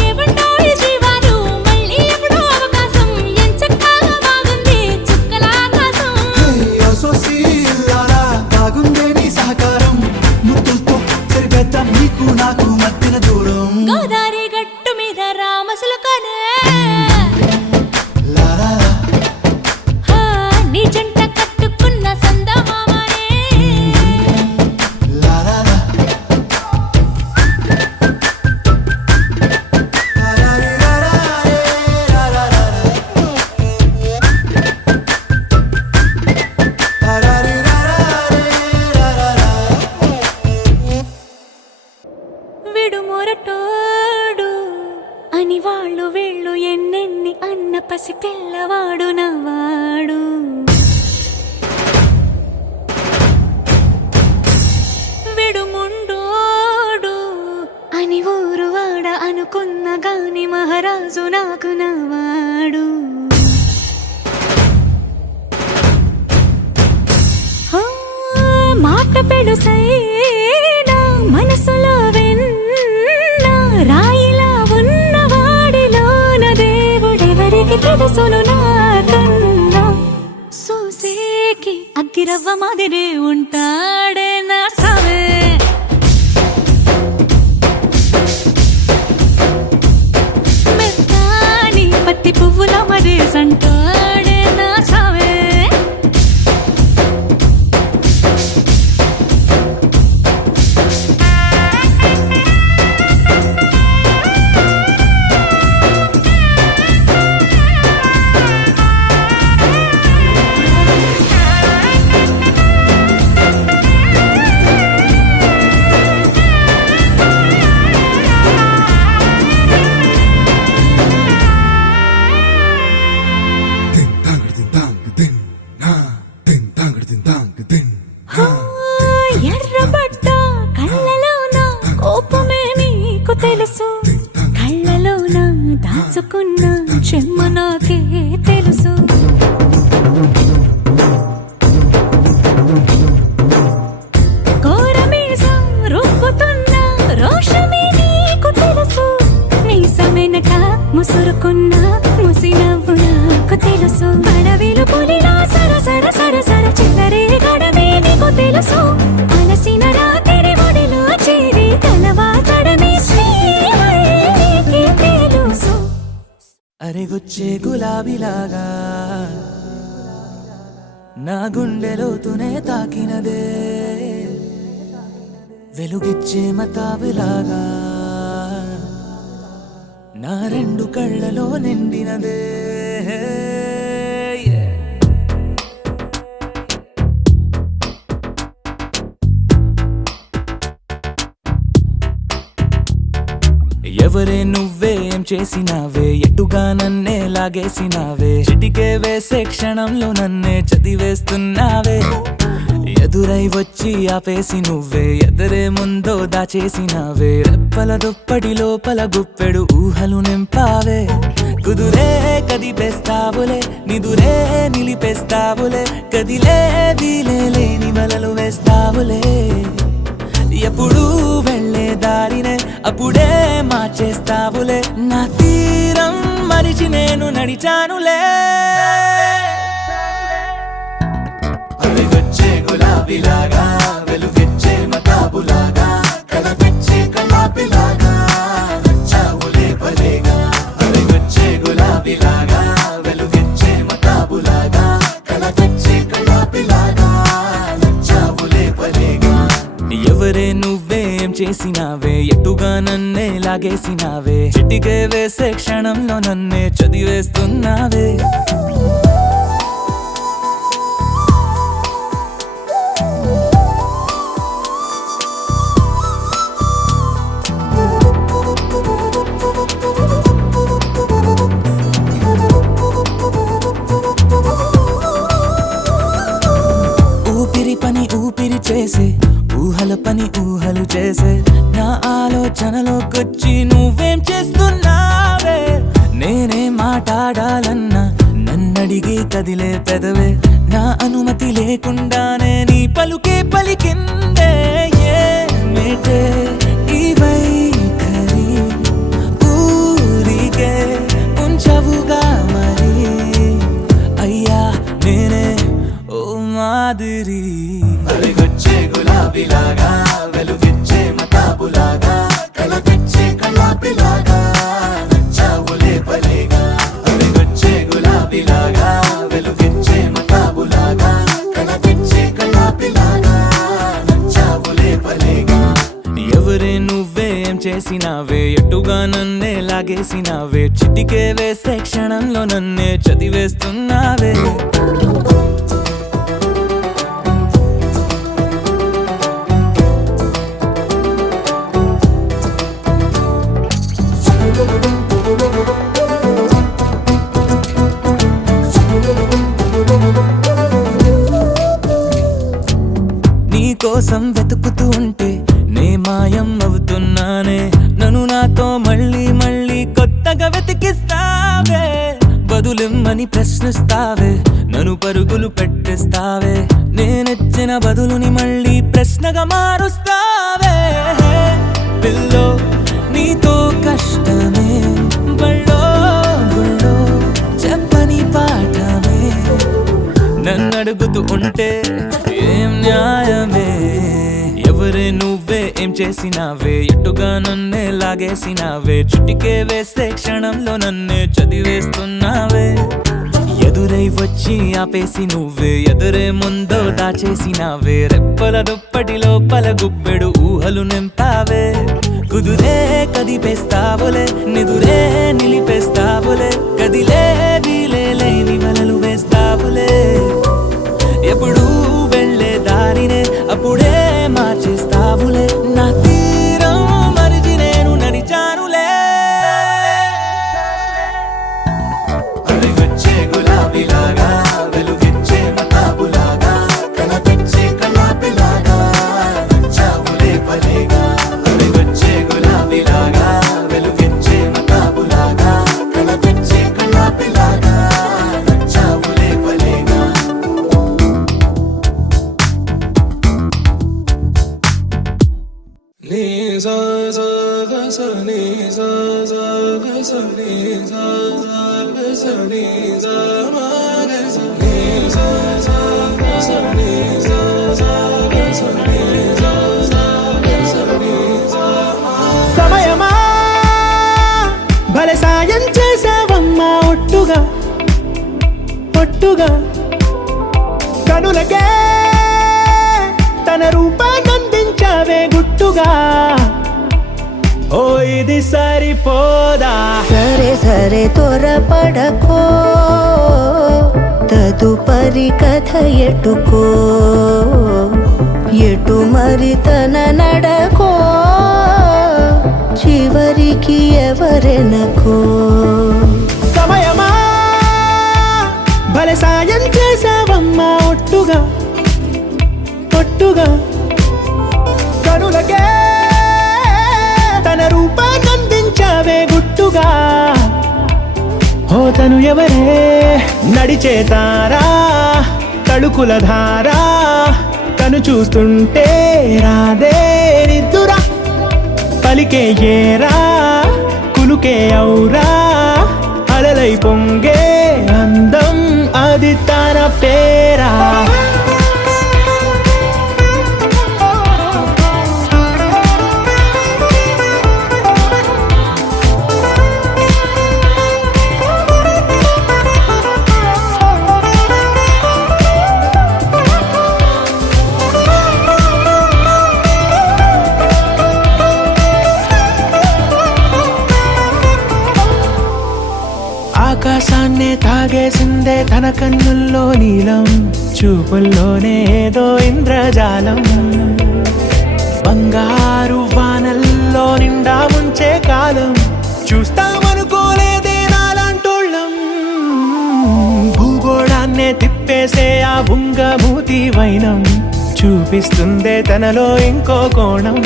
ఏమంటాయి జీవాలు మళ్ళీ ఎప్పుడో అవకాశం ఎంచక్కా బాగుంది చుక్కల ఆకాశం హే అసోసి ఇల్లారా బాగుందే నీ సహకారం ముద్దులతో సరిపెద్దాం ఎర్రబట్టోడు అని వాళ్ళు వీళ్ళు ఎన్నెన్ని అన్న పసి పిల్లవాడు నవ్వాడు. విడుముండోడు అని ఊరు వాడ అనుకున్న గాని మహారాజు నాకు నవ్వాడు. మాట పెడుసైనా మనసులో వెన్న రాయిలా ఉన్నవాడిలోన దేవుడెవరికి తెలుసును నాకన్నా. సూసేకి అగ్గిరవ్వ మాదిరి ఉంటాడే నా సవే. మెత్తాని పత్తి పువ్వుల మరి సంటాడే నా సవే. ఎర్రబట్ట కళ్ళలోన కోపమే నీకు తెలుసు, కళ్ళలోన దాచుకున్న చెమ్మ నాకే తెలుసు. కోరమీసం రుబ్బుతున్న రోషమే నీకు తెలుసు, మీసమెనక ముసురుకున్న ముసినవ్వు నాకు తెలుసు. అడవిలు పులిలా సరసర సరసర చిల్లరే గడమే నీకు తెలుసు. అలసిన రాత్రి ఒడిలో చేరి తలవాచడమే శ్రీవల్లికి తెలుసు. అరెగొచ్చే గులాబీలాగా నా గుండెలోతునే తాకినదే, వెలుగిచ్చే మతాబులాగా నా రెండు కళ్ళలో నిండినదే. ఎవరే నువ్వేం చేసినావే, ఎటుగా నన్నే లాగేసినావే, చిటికే వేసే క్షణంలో నన్నే చదివేస్తున్నావే. ఎదురై వచ్చి ఆపేసి నువ్వే ఎదరే ముందో దాచేసినావే, రెప్పల దుప్పటి లోపల గుప్పెడు ఊహలు నింపావే. కుదురే కదిపేస్తావులే, నిదురే నిలిపేస్తావులే, కదిలే వీలే లేని వలలు వేస్తావులే. ఎప్పుడు వెళ్ళే దారినే అప్పుడే మార్చేస్తావులే, నా తీరం మరిచి నేను నడిచానులే. అవిగొచ్చే గులాబీలాగా వెలుగిచ్చే మతాబులాగా కలగొచ్చే కలాపిలాగా నచ్చావులే భలేగా. అవిగొచ్చే గులాబీలాగా వెలుగిచ్చే మతాబులాగా కలగొచ్చే కలాపిలాగా నచ్చావులే భలేగా. ఎవరే నువ్వేం చేసినావే, ఎటుగా నన్నే లాగేసినావే, చిటికే వేసే క్షణంలో నన్నే చదివేస్తున్నావే. ఊపిరి పని ఊపిరి చేసే, ఊహల పని ఊహలు చేసే, నా ఆలోచనలోకొచ్చి నువ్వేం చేస్తున్నావే. నేనే మాట్లాడాలన్నా నన్నడిగి కదిలే పెదవే, నా అనుమతి లేకుండానే నీ పలుకే పలికిందే. ఏమిటే ఈ వైఖరి, ఊరికే ఉంచవుగా మరి, అయ్యా నేనే ఓ మాదిరి. అవిగొచ్చే గులాబీలాగా వెలుగిచ్చే మతాబులాగా కలగొచ్చే కలాపిలాగా నచ్చావులే భలేగా. అవిగొచ్చే గులాబీలాగా వెలుగిచ్చే మతాబులాగా కలగొచ్చే కలాపిలాగా నచ్చావులే భలేగా. ఎవరే నువ్వేం చేసినావే, ఎటుగా నన్నే లాగేసినావే, చిటికే వేసే క్షణంలో నన్నే చదివేస్తున్నావే. వెతుకుతూ ఉంటే నే మాయం అవుతున్నానే నన్ను నాతో మళ్ళీ మళ్ళీ కొత్తగా వెతికిస్తావే బదులిమ్మని ప్రశ్నిస్తావే నన్ను పరుగులు పెట్టిస్తావే నేనెచ్చిన బదులుని మళ్ళీ ప్రశ్నగా మారుస్తావే పిల్లో నీతో కష్టమే బళ్ళో గుళ్ళో చెప్పని పాఠమే నన్ను అడుగుతూ ఉంటే ఏం న్యాయమే ఎవరే నువ్వే ఏం చేసినావే ఎటుగా నన్నే లాగేసినావే చుట్టికే వేసే క్షణంలో నన్నే చదివేస్తున్నావే ఎదురై వచ్చి ఆపేసి నువ్వే ఎదురే ముందో దాచేసినావే రెప్పల దుప్పటి లోపల గుప్పెడు ఊహలు నింపావే కుదురే కదిపేస్తావులే నిదురే నిలిపేస్తావులే కదిలే వీలే లేని వలలు వేస్తావులే ఎప్పుడు వెళ్ళే దారినే అప్పుడే మార్చేస్తావులే నా తీరం మరిచి నేను నడిచానులే అలిగొచ్చే గులాబీలాగా వెలుగిచ్చే మతాబులాగా కలపెచ్చే కలాపిలాగా నచ్చావులే పలేగా అలిగొచ్చే గులాబీలాగా వెలుగిచ్చే మతాబులాగా కలపెచ్చే కలాపిలాగా నచ్చావులే పలేగా నీ సా సా గ స నీ సా సా గ స నీ సా సా గ స నీ సా మా గ స నీ సా సా గ స నీ సా సా గ స నీ సా సా గ స నీ సా మా సమయమా భలే సాయం చేసావమ్మా ఒట్టుగా ఒట్టుగా కనులకే తన రూపాన్నందించావే గుట్టుగా ఓ ఇది సరిపోదా సరే సరే త్వరపడకో తదుపరి కథ ఎటుకో ఎటు మరి తన నడకో చివరికి ఎవరెనకో సమయమా భలే సాయం చేసావమ్మా ఒట్టుగా ఒట్టుగా కనులకే తన రూపాన్నందించావే గుట్టుగా ఓ తను ఎవరే నడిచే తారా తళుకుల ధారా తను చూస్తుంటే రాదే నిద్దురా పలికే ఏరా కులుకే ఔరా అలలై పొంగే అందం అది తన పేరా ఆకాశాన్నే తాగేసిందే తన కన్నుల్లో నీలం చూపుల్లోనే ఏదో ఇంద్రజాలం బంగారు వానల్లో నిండా ముంచే కాలం చూస్తామనుకోలేదే నాలాంటోళ్ళం భూగోళాన్నే తిప్పేసే ఆ బుంగమూతి వైనం చూపిస్తుందే తనలో ఇంకో కోణం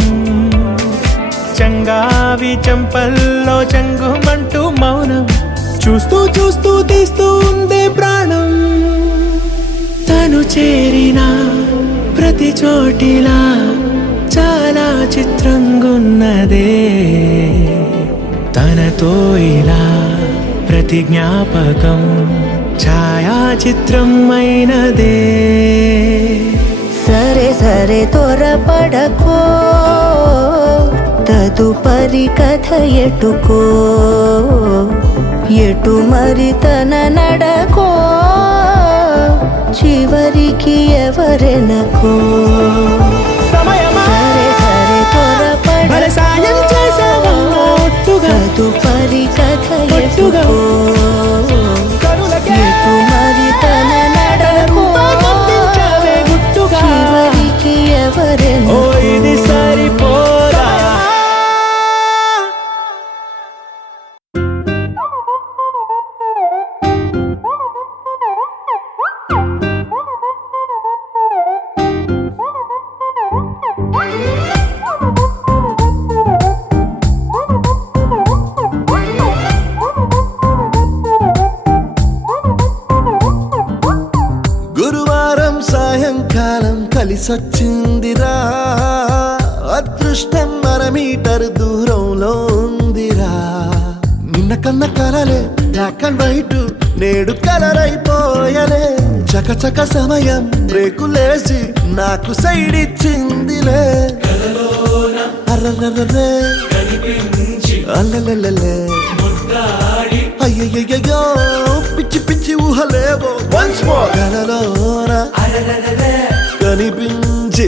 చంగావి చంపల్లో చంగుమంటూ మౌనం చూస్తూ చూస్తూ తీస్తూ ఉందే ప్రాణం తను చేరిన ప్రతి చోటిలా చాలా చిత్రంగున్నదే తనతో ఇలా ప్రతి జ్ఞాపకం ఛాయాచిత్రం అయినదే సరే సరే త్వరపడకో తదుపరి కథ ఎటుకో ఎటు మరి తన నడకో చివరికి ఎవరెనకో సమయమా సరే సరే భలే సాయం చేసావమ్మా ఒట్టుగా తదుపరి కథ ఒట్టుగా ఎటుకో కనులకే ఎటు మరి తన నడకో రూపాన్నందించావే గుట్టుగా చివరికి ఓ ఎవరెనకో ఇది సరిపోదా కలిసొచ్చిందిరా అదృష్టం మన మీటర్ దూరంలో ఉందిరా నిన్న కన్న కలలే బ్లాక్ అండ్ వైట్ నేడు కలర్ అయిపోయలే చకచక సమయం బ్రేకులేసి నాకు సైడ్ ఇచ్చిందిలే అర్రర్రర్రే అల్లలల్లలే అయ్యయ్యో పిచ్చి పిచ్చి ఊహలేవో వన్స్ మోర్ కలలోన కనిపించి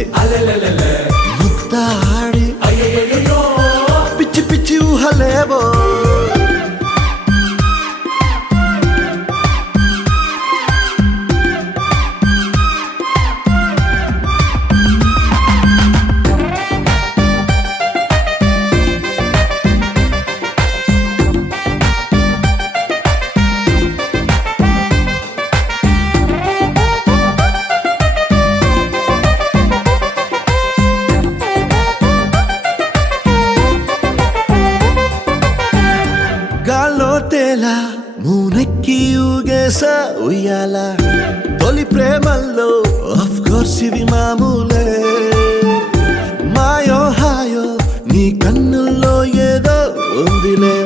ముద్దాడి పిచ్చి పిచ్చి ఊహలేవో గాల్లో తేలా మూనెక్కి ఊగేసా ఉయ్యాల తొలి ప్రేమల్లో ఆఫ్ కోర్స్ ఇవి మామూలే మాయో హాయో నీ కన్నుల్లో ఏదో ఉందిలే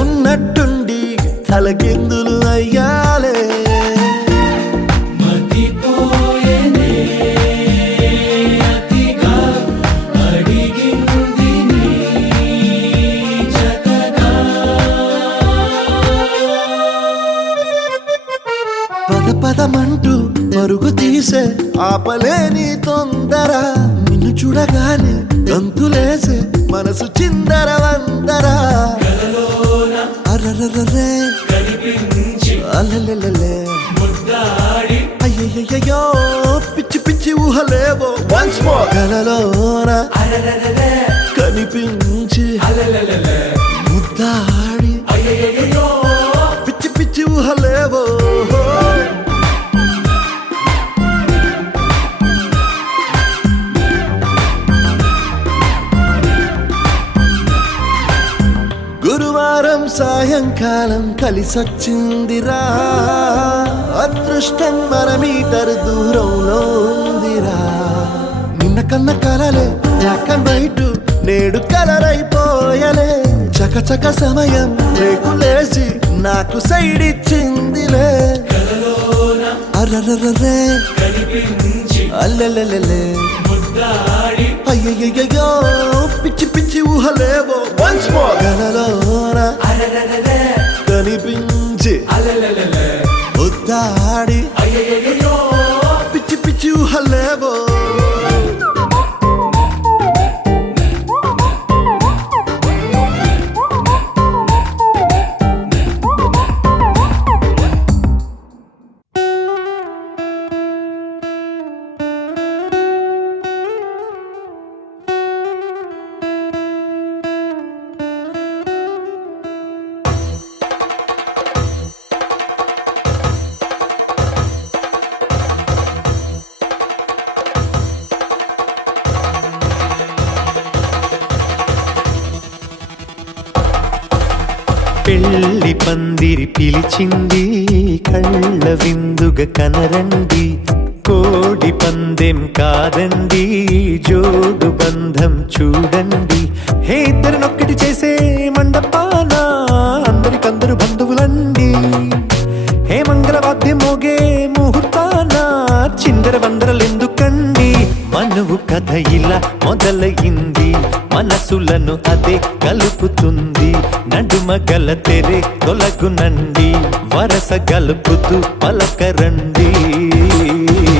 ఉన్నట్టుండి తలకిందులు అయ్యాలే పదమంటూ పరుగు తీసే ఆపలేని తొందర నిన్ను చూడగానే గంతులేసే మనసు చిందర వందర అర్రర్రర్రే అల్లలల్లలే అయ్యయ్యో పిచ్చి పిచ్చి ఊహలేవో వన్స్ మోర్ కలలోన కనిపించి ముద్దాడి పిచ్చి పిచ్చి ఊహలేవో గురువారం సాయంకాలం కలిసొచ్చిందిరా అదృష్టం మన మీటర్ దూరంలో ఉందిరా నిన్న కన్న కలలే బ్లాక్ అండ్ వైట్ నేడు కలర్ అయిపోయలే చకచక సమయం బ్రేకులేసి నాకు సైడ్ ఇచ్చిందిలే అర్రర్రర్రే అల్లలల్లలే అయ్యయ్యో పిచ్చి పిచ్చి ఊహలేవో వన్స్ మోర్ కలలోన కనిపించి ముద్దాడి పిచ్చి పిచ్చి ఊహలేవో పెళ్లి పందిరి పిలిచింది కళ్ళ విందుగ కనరండి కోడి పందెం కాదండి జోడు బంధం చూడండి హే ఇద్దరినొక్కటి చేసే మండపాన అందరికందరు బంధువులండి హే మంగళవాద్యం మోగే ముహూర్తాన చిందర వందరలెందుకండి మనువు కథ ఇలా మొదలయింది మనసులను అదే కలుపుతుంది నడుమ గల తెరే తొలగునండి వరస గలుపుతూ పలకరండి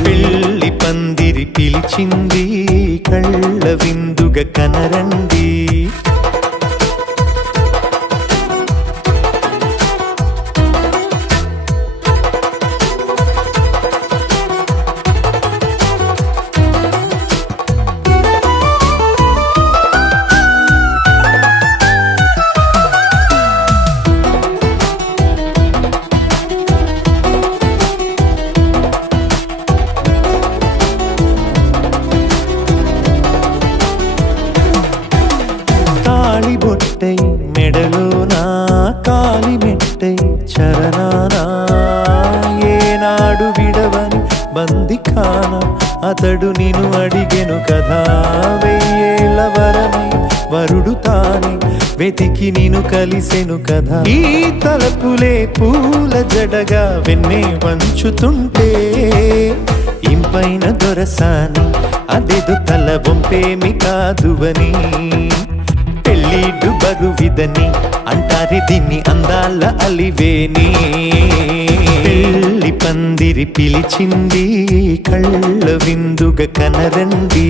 పెళ్లి పందిరి పిలిచింది కళ్ళ విందుగ కనరండి వెతికి నేను కలిసెను కదా ఈ తలపులే పూల జడగా వెన్నే వంచుతుంటే ఇంపైన దొరసాని అదేదో తల వంపేమి కాదువని పెళ్ళిడు బరువిదని అంటారే దీన్ని అందాల అలివేని పెళ్లి పందిరి పిలిచింది కళ్ళ విందుగా కనరండి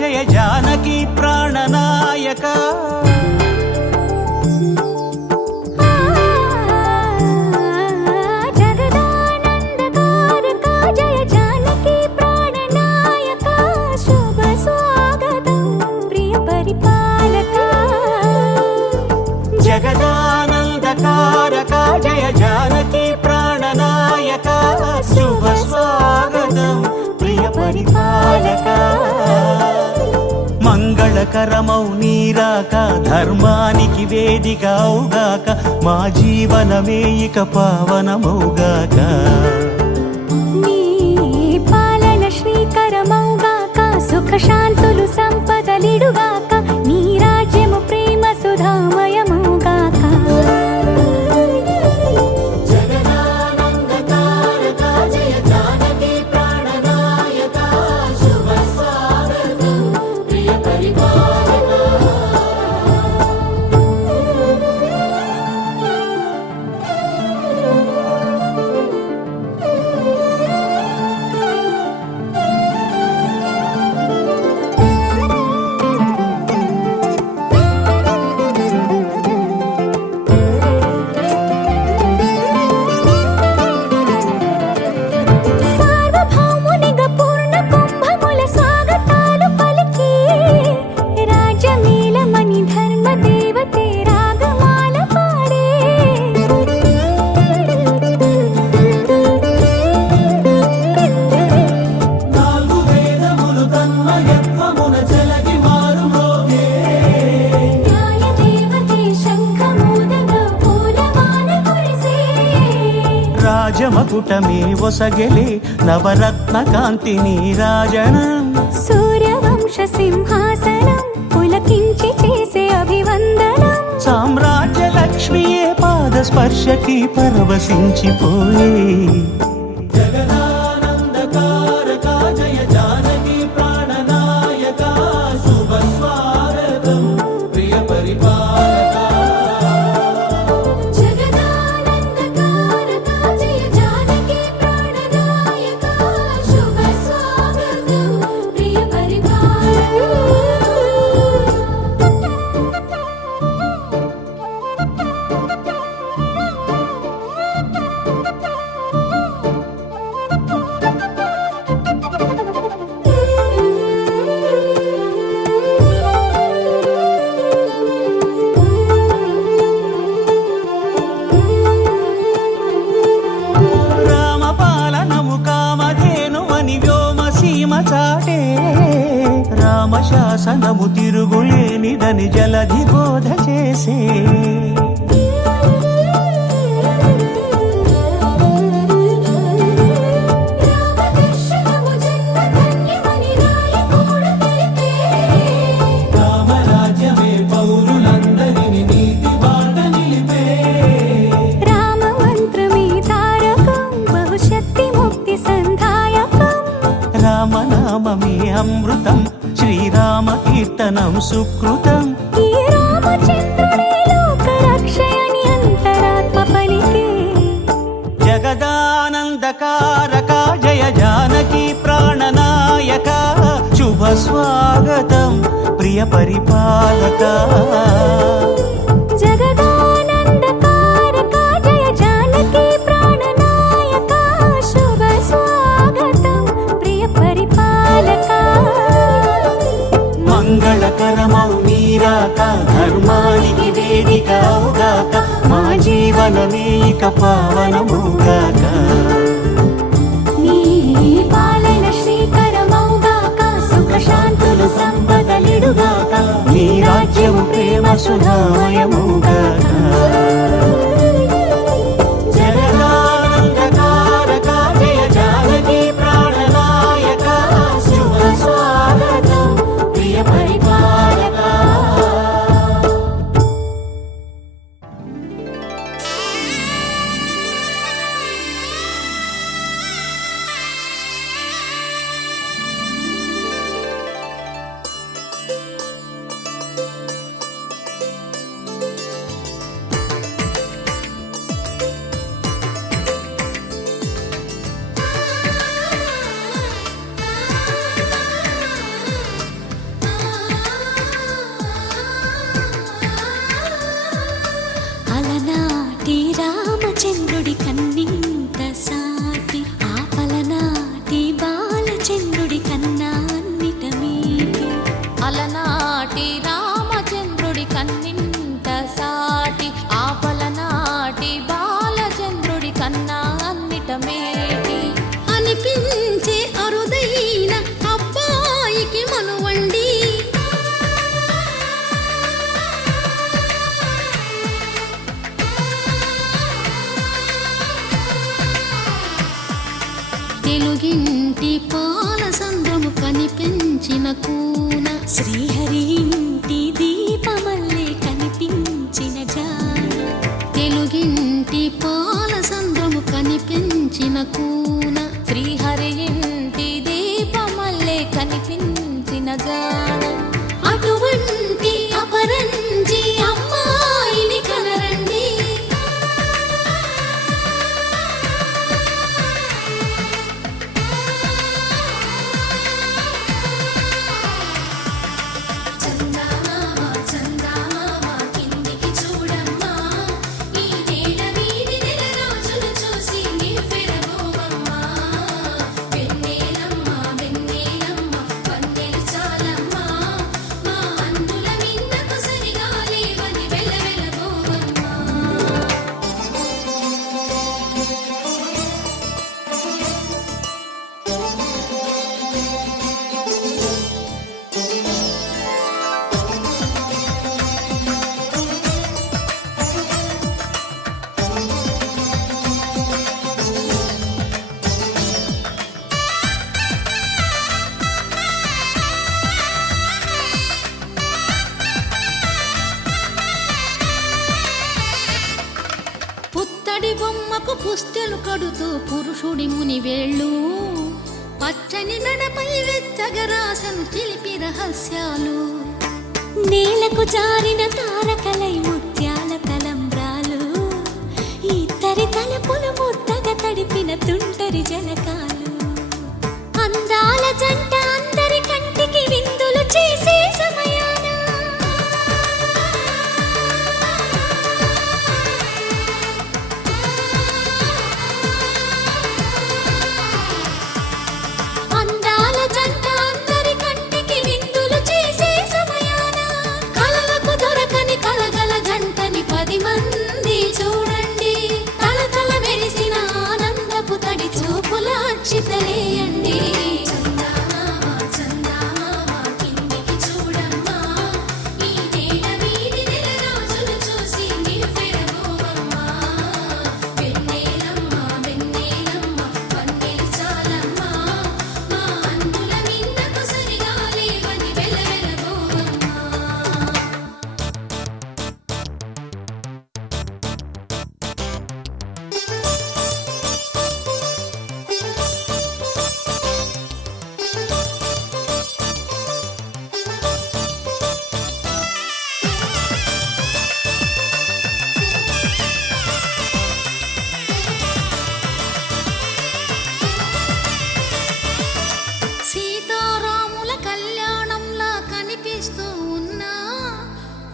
జయ జానకి ప్రాణనాయక జగదానందకారక జయ జానకి ప్రాణనాయక శుభ స్వాగతం ప్రియ పరిపాలక జగదానందకారక జయ జానకి ప్రాణనాయక శుభ స్వాగతం ప్రియ పరిపాలక మంగళకరమౌ నీరాక ధర్మానికి వేదికవుగాక మా జీవనమే ఇక పావనమౌగాక నీ పాలన శ్రీకరమౌగాక సుఖ శాంతులు సంపదలిడుగాక నీ రాజ్యము ప్రేమ సుధామయమౌగాక జగదానందకారక జయ జానకి ప్రాణనాయక శుభ స్వాగతం ప్రియ పరిపాలక సార్వభౌమునిగా పూర్ణ కుంభముల స్వాగతాలు పలికి రాజమేళమణి ధర్మ దేవతే రాగమాల పాడే నాలుగు వేదములు తన్మయత్వమున జలగి మారు మ్రోగే న్యాయ దేవతే శంఖమూదగా పూలవాన కురిసే రాజమకుటమే ఒసగెలే నవరత్న కాంతి నీరాజనం సూర్యవంశ సింహాసనం పులకించి చేసే అభివందనం సామ్రాజ్య లక్ష్మియే పాద స్పర్శకి పరవశించిపోయే జగదానందకారక జయ జానకి ప్రాణనాయక శుభ స్వాగతం ప్రియ పరిపాలక జగదానందకారక జయ జానకి ప్రాణనాయక శుభ స్వాగతం ప్రియ రామపాలనము కామధేను అని వ్యోమసీమ చాటే రామశాసనము తిరుగులేనిదని జలధి బోధ చేసే రామదర్శనము జన్మధన్యమని రాయకూడు తెలిపే రామరాజ్యమే పౌరులందరిని నీతి బాట నిలిపే రామ మంత్రమే తారకం బహుశక్తి ముక్తి సంధాయకం రామనామమే అమృతం శ్రీరామ కీర్తనం సుకృతం ఈ రామచంద్రుడే లోక రక్షయని అంతరాత్మ పలికే జగదానందకారక ప్రియ పరిపాలక జగదానందకారక జయ జానకి ప్రాణనాయక శుభ స్వాగతం ప్రియ పరిపాలక మంగళకరమౌ నీరాక ధర్మానికి వేదిక అవుగాక మా జీవనమే ఇక పావనముగాక నీ పాలన శ్రీకరమౌగాక సుఖ శాంతులు సంపదలిడుగాక నీ రాజ్యము ప్రేమ సుధామయముగాక జగదానందకారక జయ జానకి ప్రాణనాయక శుభ స్వాగతం ప్రియ పరిపాలక అలనాటి రామచంద్రుడి కన్నింత సాటి ఆపలనాటి బాలచంద్రుడి కన్నా అన్నిట మీటి అలనాటి రామచంద్రుడి కన్నింత సాటి ఆపలనాటి బాలచంద్రుడి కన్నా అన్నిట మేటి అనిపించే అరుదైన అబ్బాయికి మనువండి తెలుగింటి పాల సంద్రము కనిపించిన కూన శ్రీహరి ఇంటి దీపమల్లే కనిపించిన జాన తెలుగింటి పాల సంద్రము కనిపించిన కూన శ్రీహరి ఇంటి దీపమల్లే కనిపించిన జాన అటువంటి అపరంజి అమ్మాయిని కనరండి చందమామ చందమామ కిందికి చూడమ్మా ఈ నేల వీధి నెల రోజులు చూసి నివ్వెరబోవమ్మా వెన్నెలమ్మ వెన్నెలమ్మ వన్నెలు చాలమ్మా మా అన్నుల మిన్నకు సరిగా లేవని వెలవెలబోవమ్మా పుత్తడి బొమ్మకు పుస్తెలు కడుతూ పురుషుడి ముని వేళ్ళు పచ్చని మెడపై వెచ్చగరాసను చిలిపి రహస్యాలు నేలకు జారిన తారకలై ముత్యాల తలంబ్రాలు ఇద్దరి తలపులు ముద్దగా తడిపిన తుంటరి జలకాలు అందాల జంట అందరి కంటికి విందులు చేసే సమయాన అందాల జంట అందరి కంటికి విందులు చేసే సమయాన కలలకు దొరకని కలగల జంటని 10 మంది చూడండి తలతల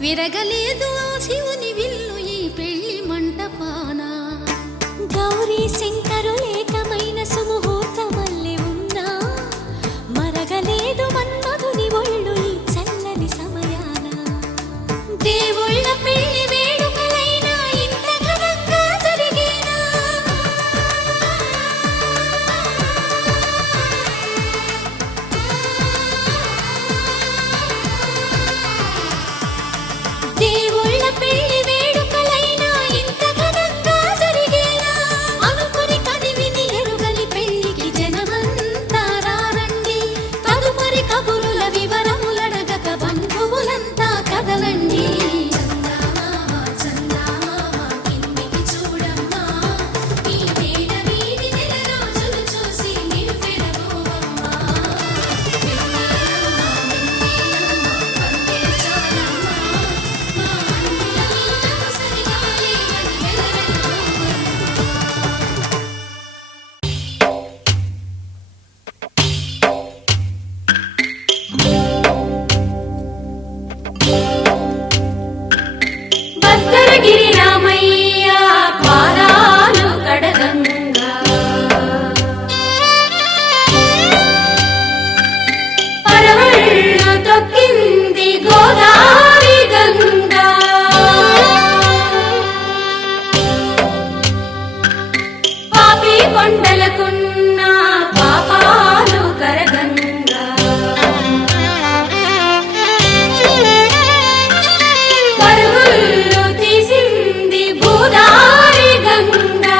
విరగలేదు ఆ శివుని విల్లు ఈ పెళ్లి మంటపాన గౌరీ శంకరు ఏకమైన సుముహూర్తమల్లె ఉన్నా మరగలేదు మన్మధుని ఒళ్ళు ఈ చల్లని సమయాన దేవుళ్ళ పెళ్లి వేడుకలైనా ఇంత ఘనంగా జరిగేనా దేవుళ్ళ పెళ్లి వేడుకలైనా ఇంత ఘనంగా జరిగేనా అనుకుని కదివిని ఎరుగని పెళ్లికి జనమంతా రారండి తదుపరి కబురుల వివరములడగక బంధువులంతా కదలండి చందమామ కిందికి చూడమ్మా ఈ వేళ వీధి నెల రోజులు చూసి నివ్వెరపోవమ్మా భద్రగిరి రామయ్య పాదాలు కడగంగా పరవళ్ళు తొక్కింది గోదావరి గంగా పాపి కొండలకున్న పాపాలు కరగంగా పరుగులు తీసింది గోదావరి గంగా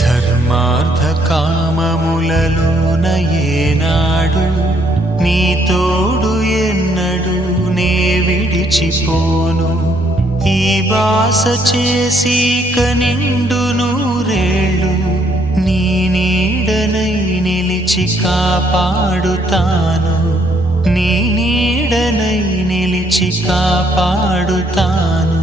ధర్మార్థ కామములలోన ఏనాడు నీ తోడు ఎన్నడు నే విడిచిపోను ఈ బాస చేసి కనిండు నూరేళ్ళు నీ నీడనై నిలిచి కాపాడుతాను నీ నీడనై నిలిచి కాపాడుతాను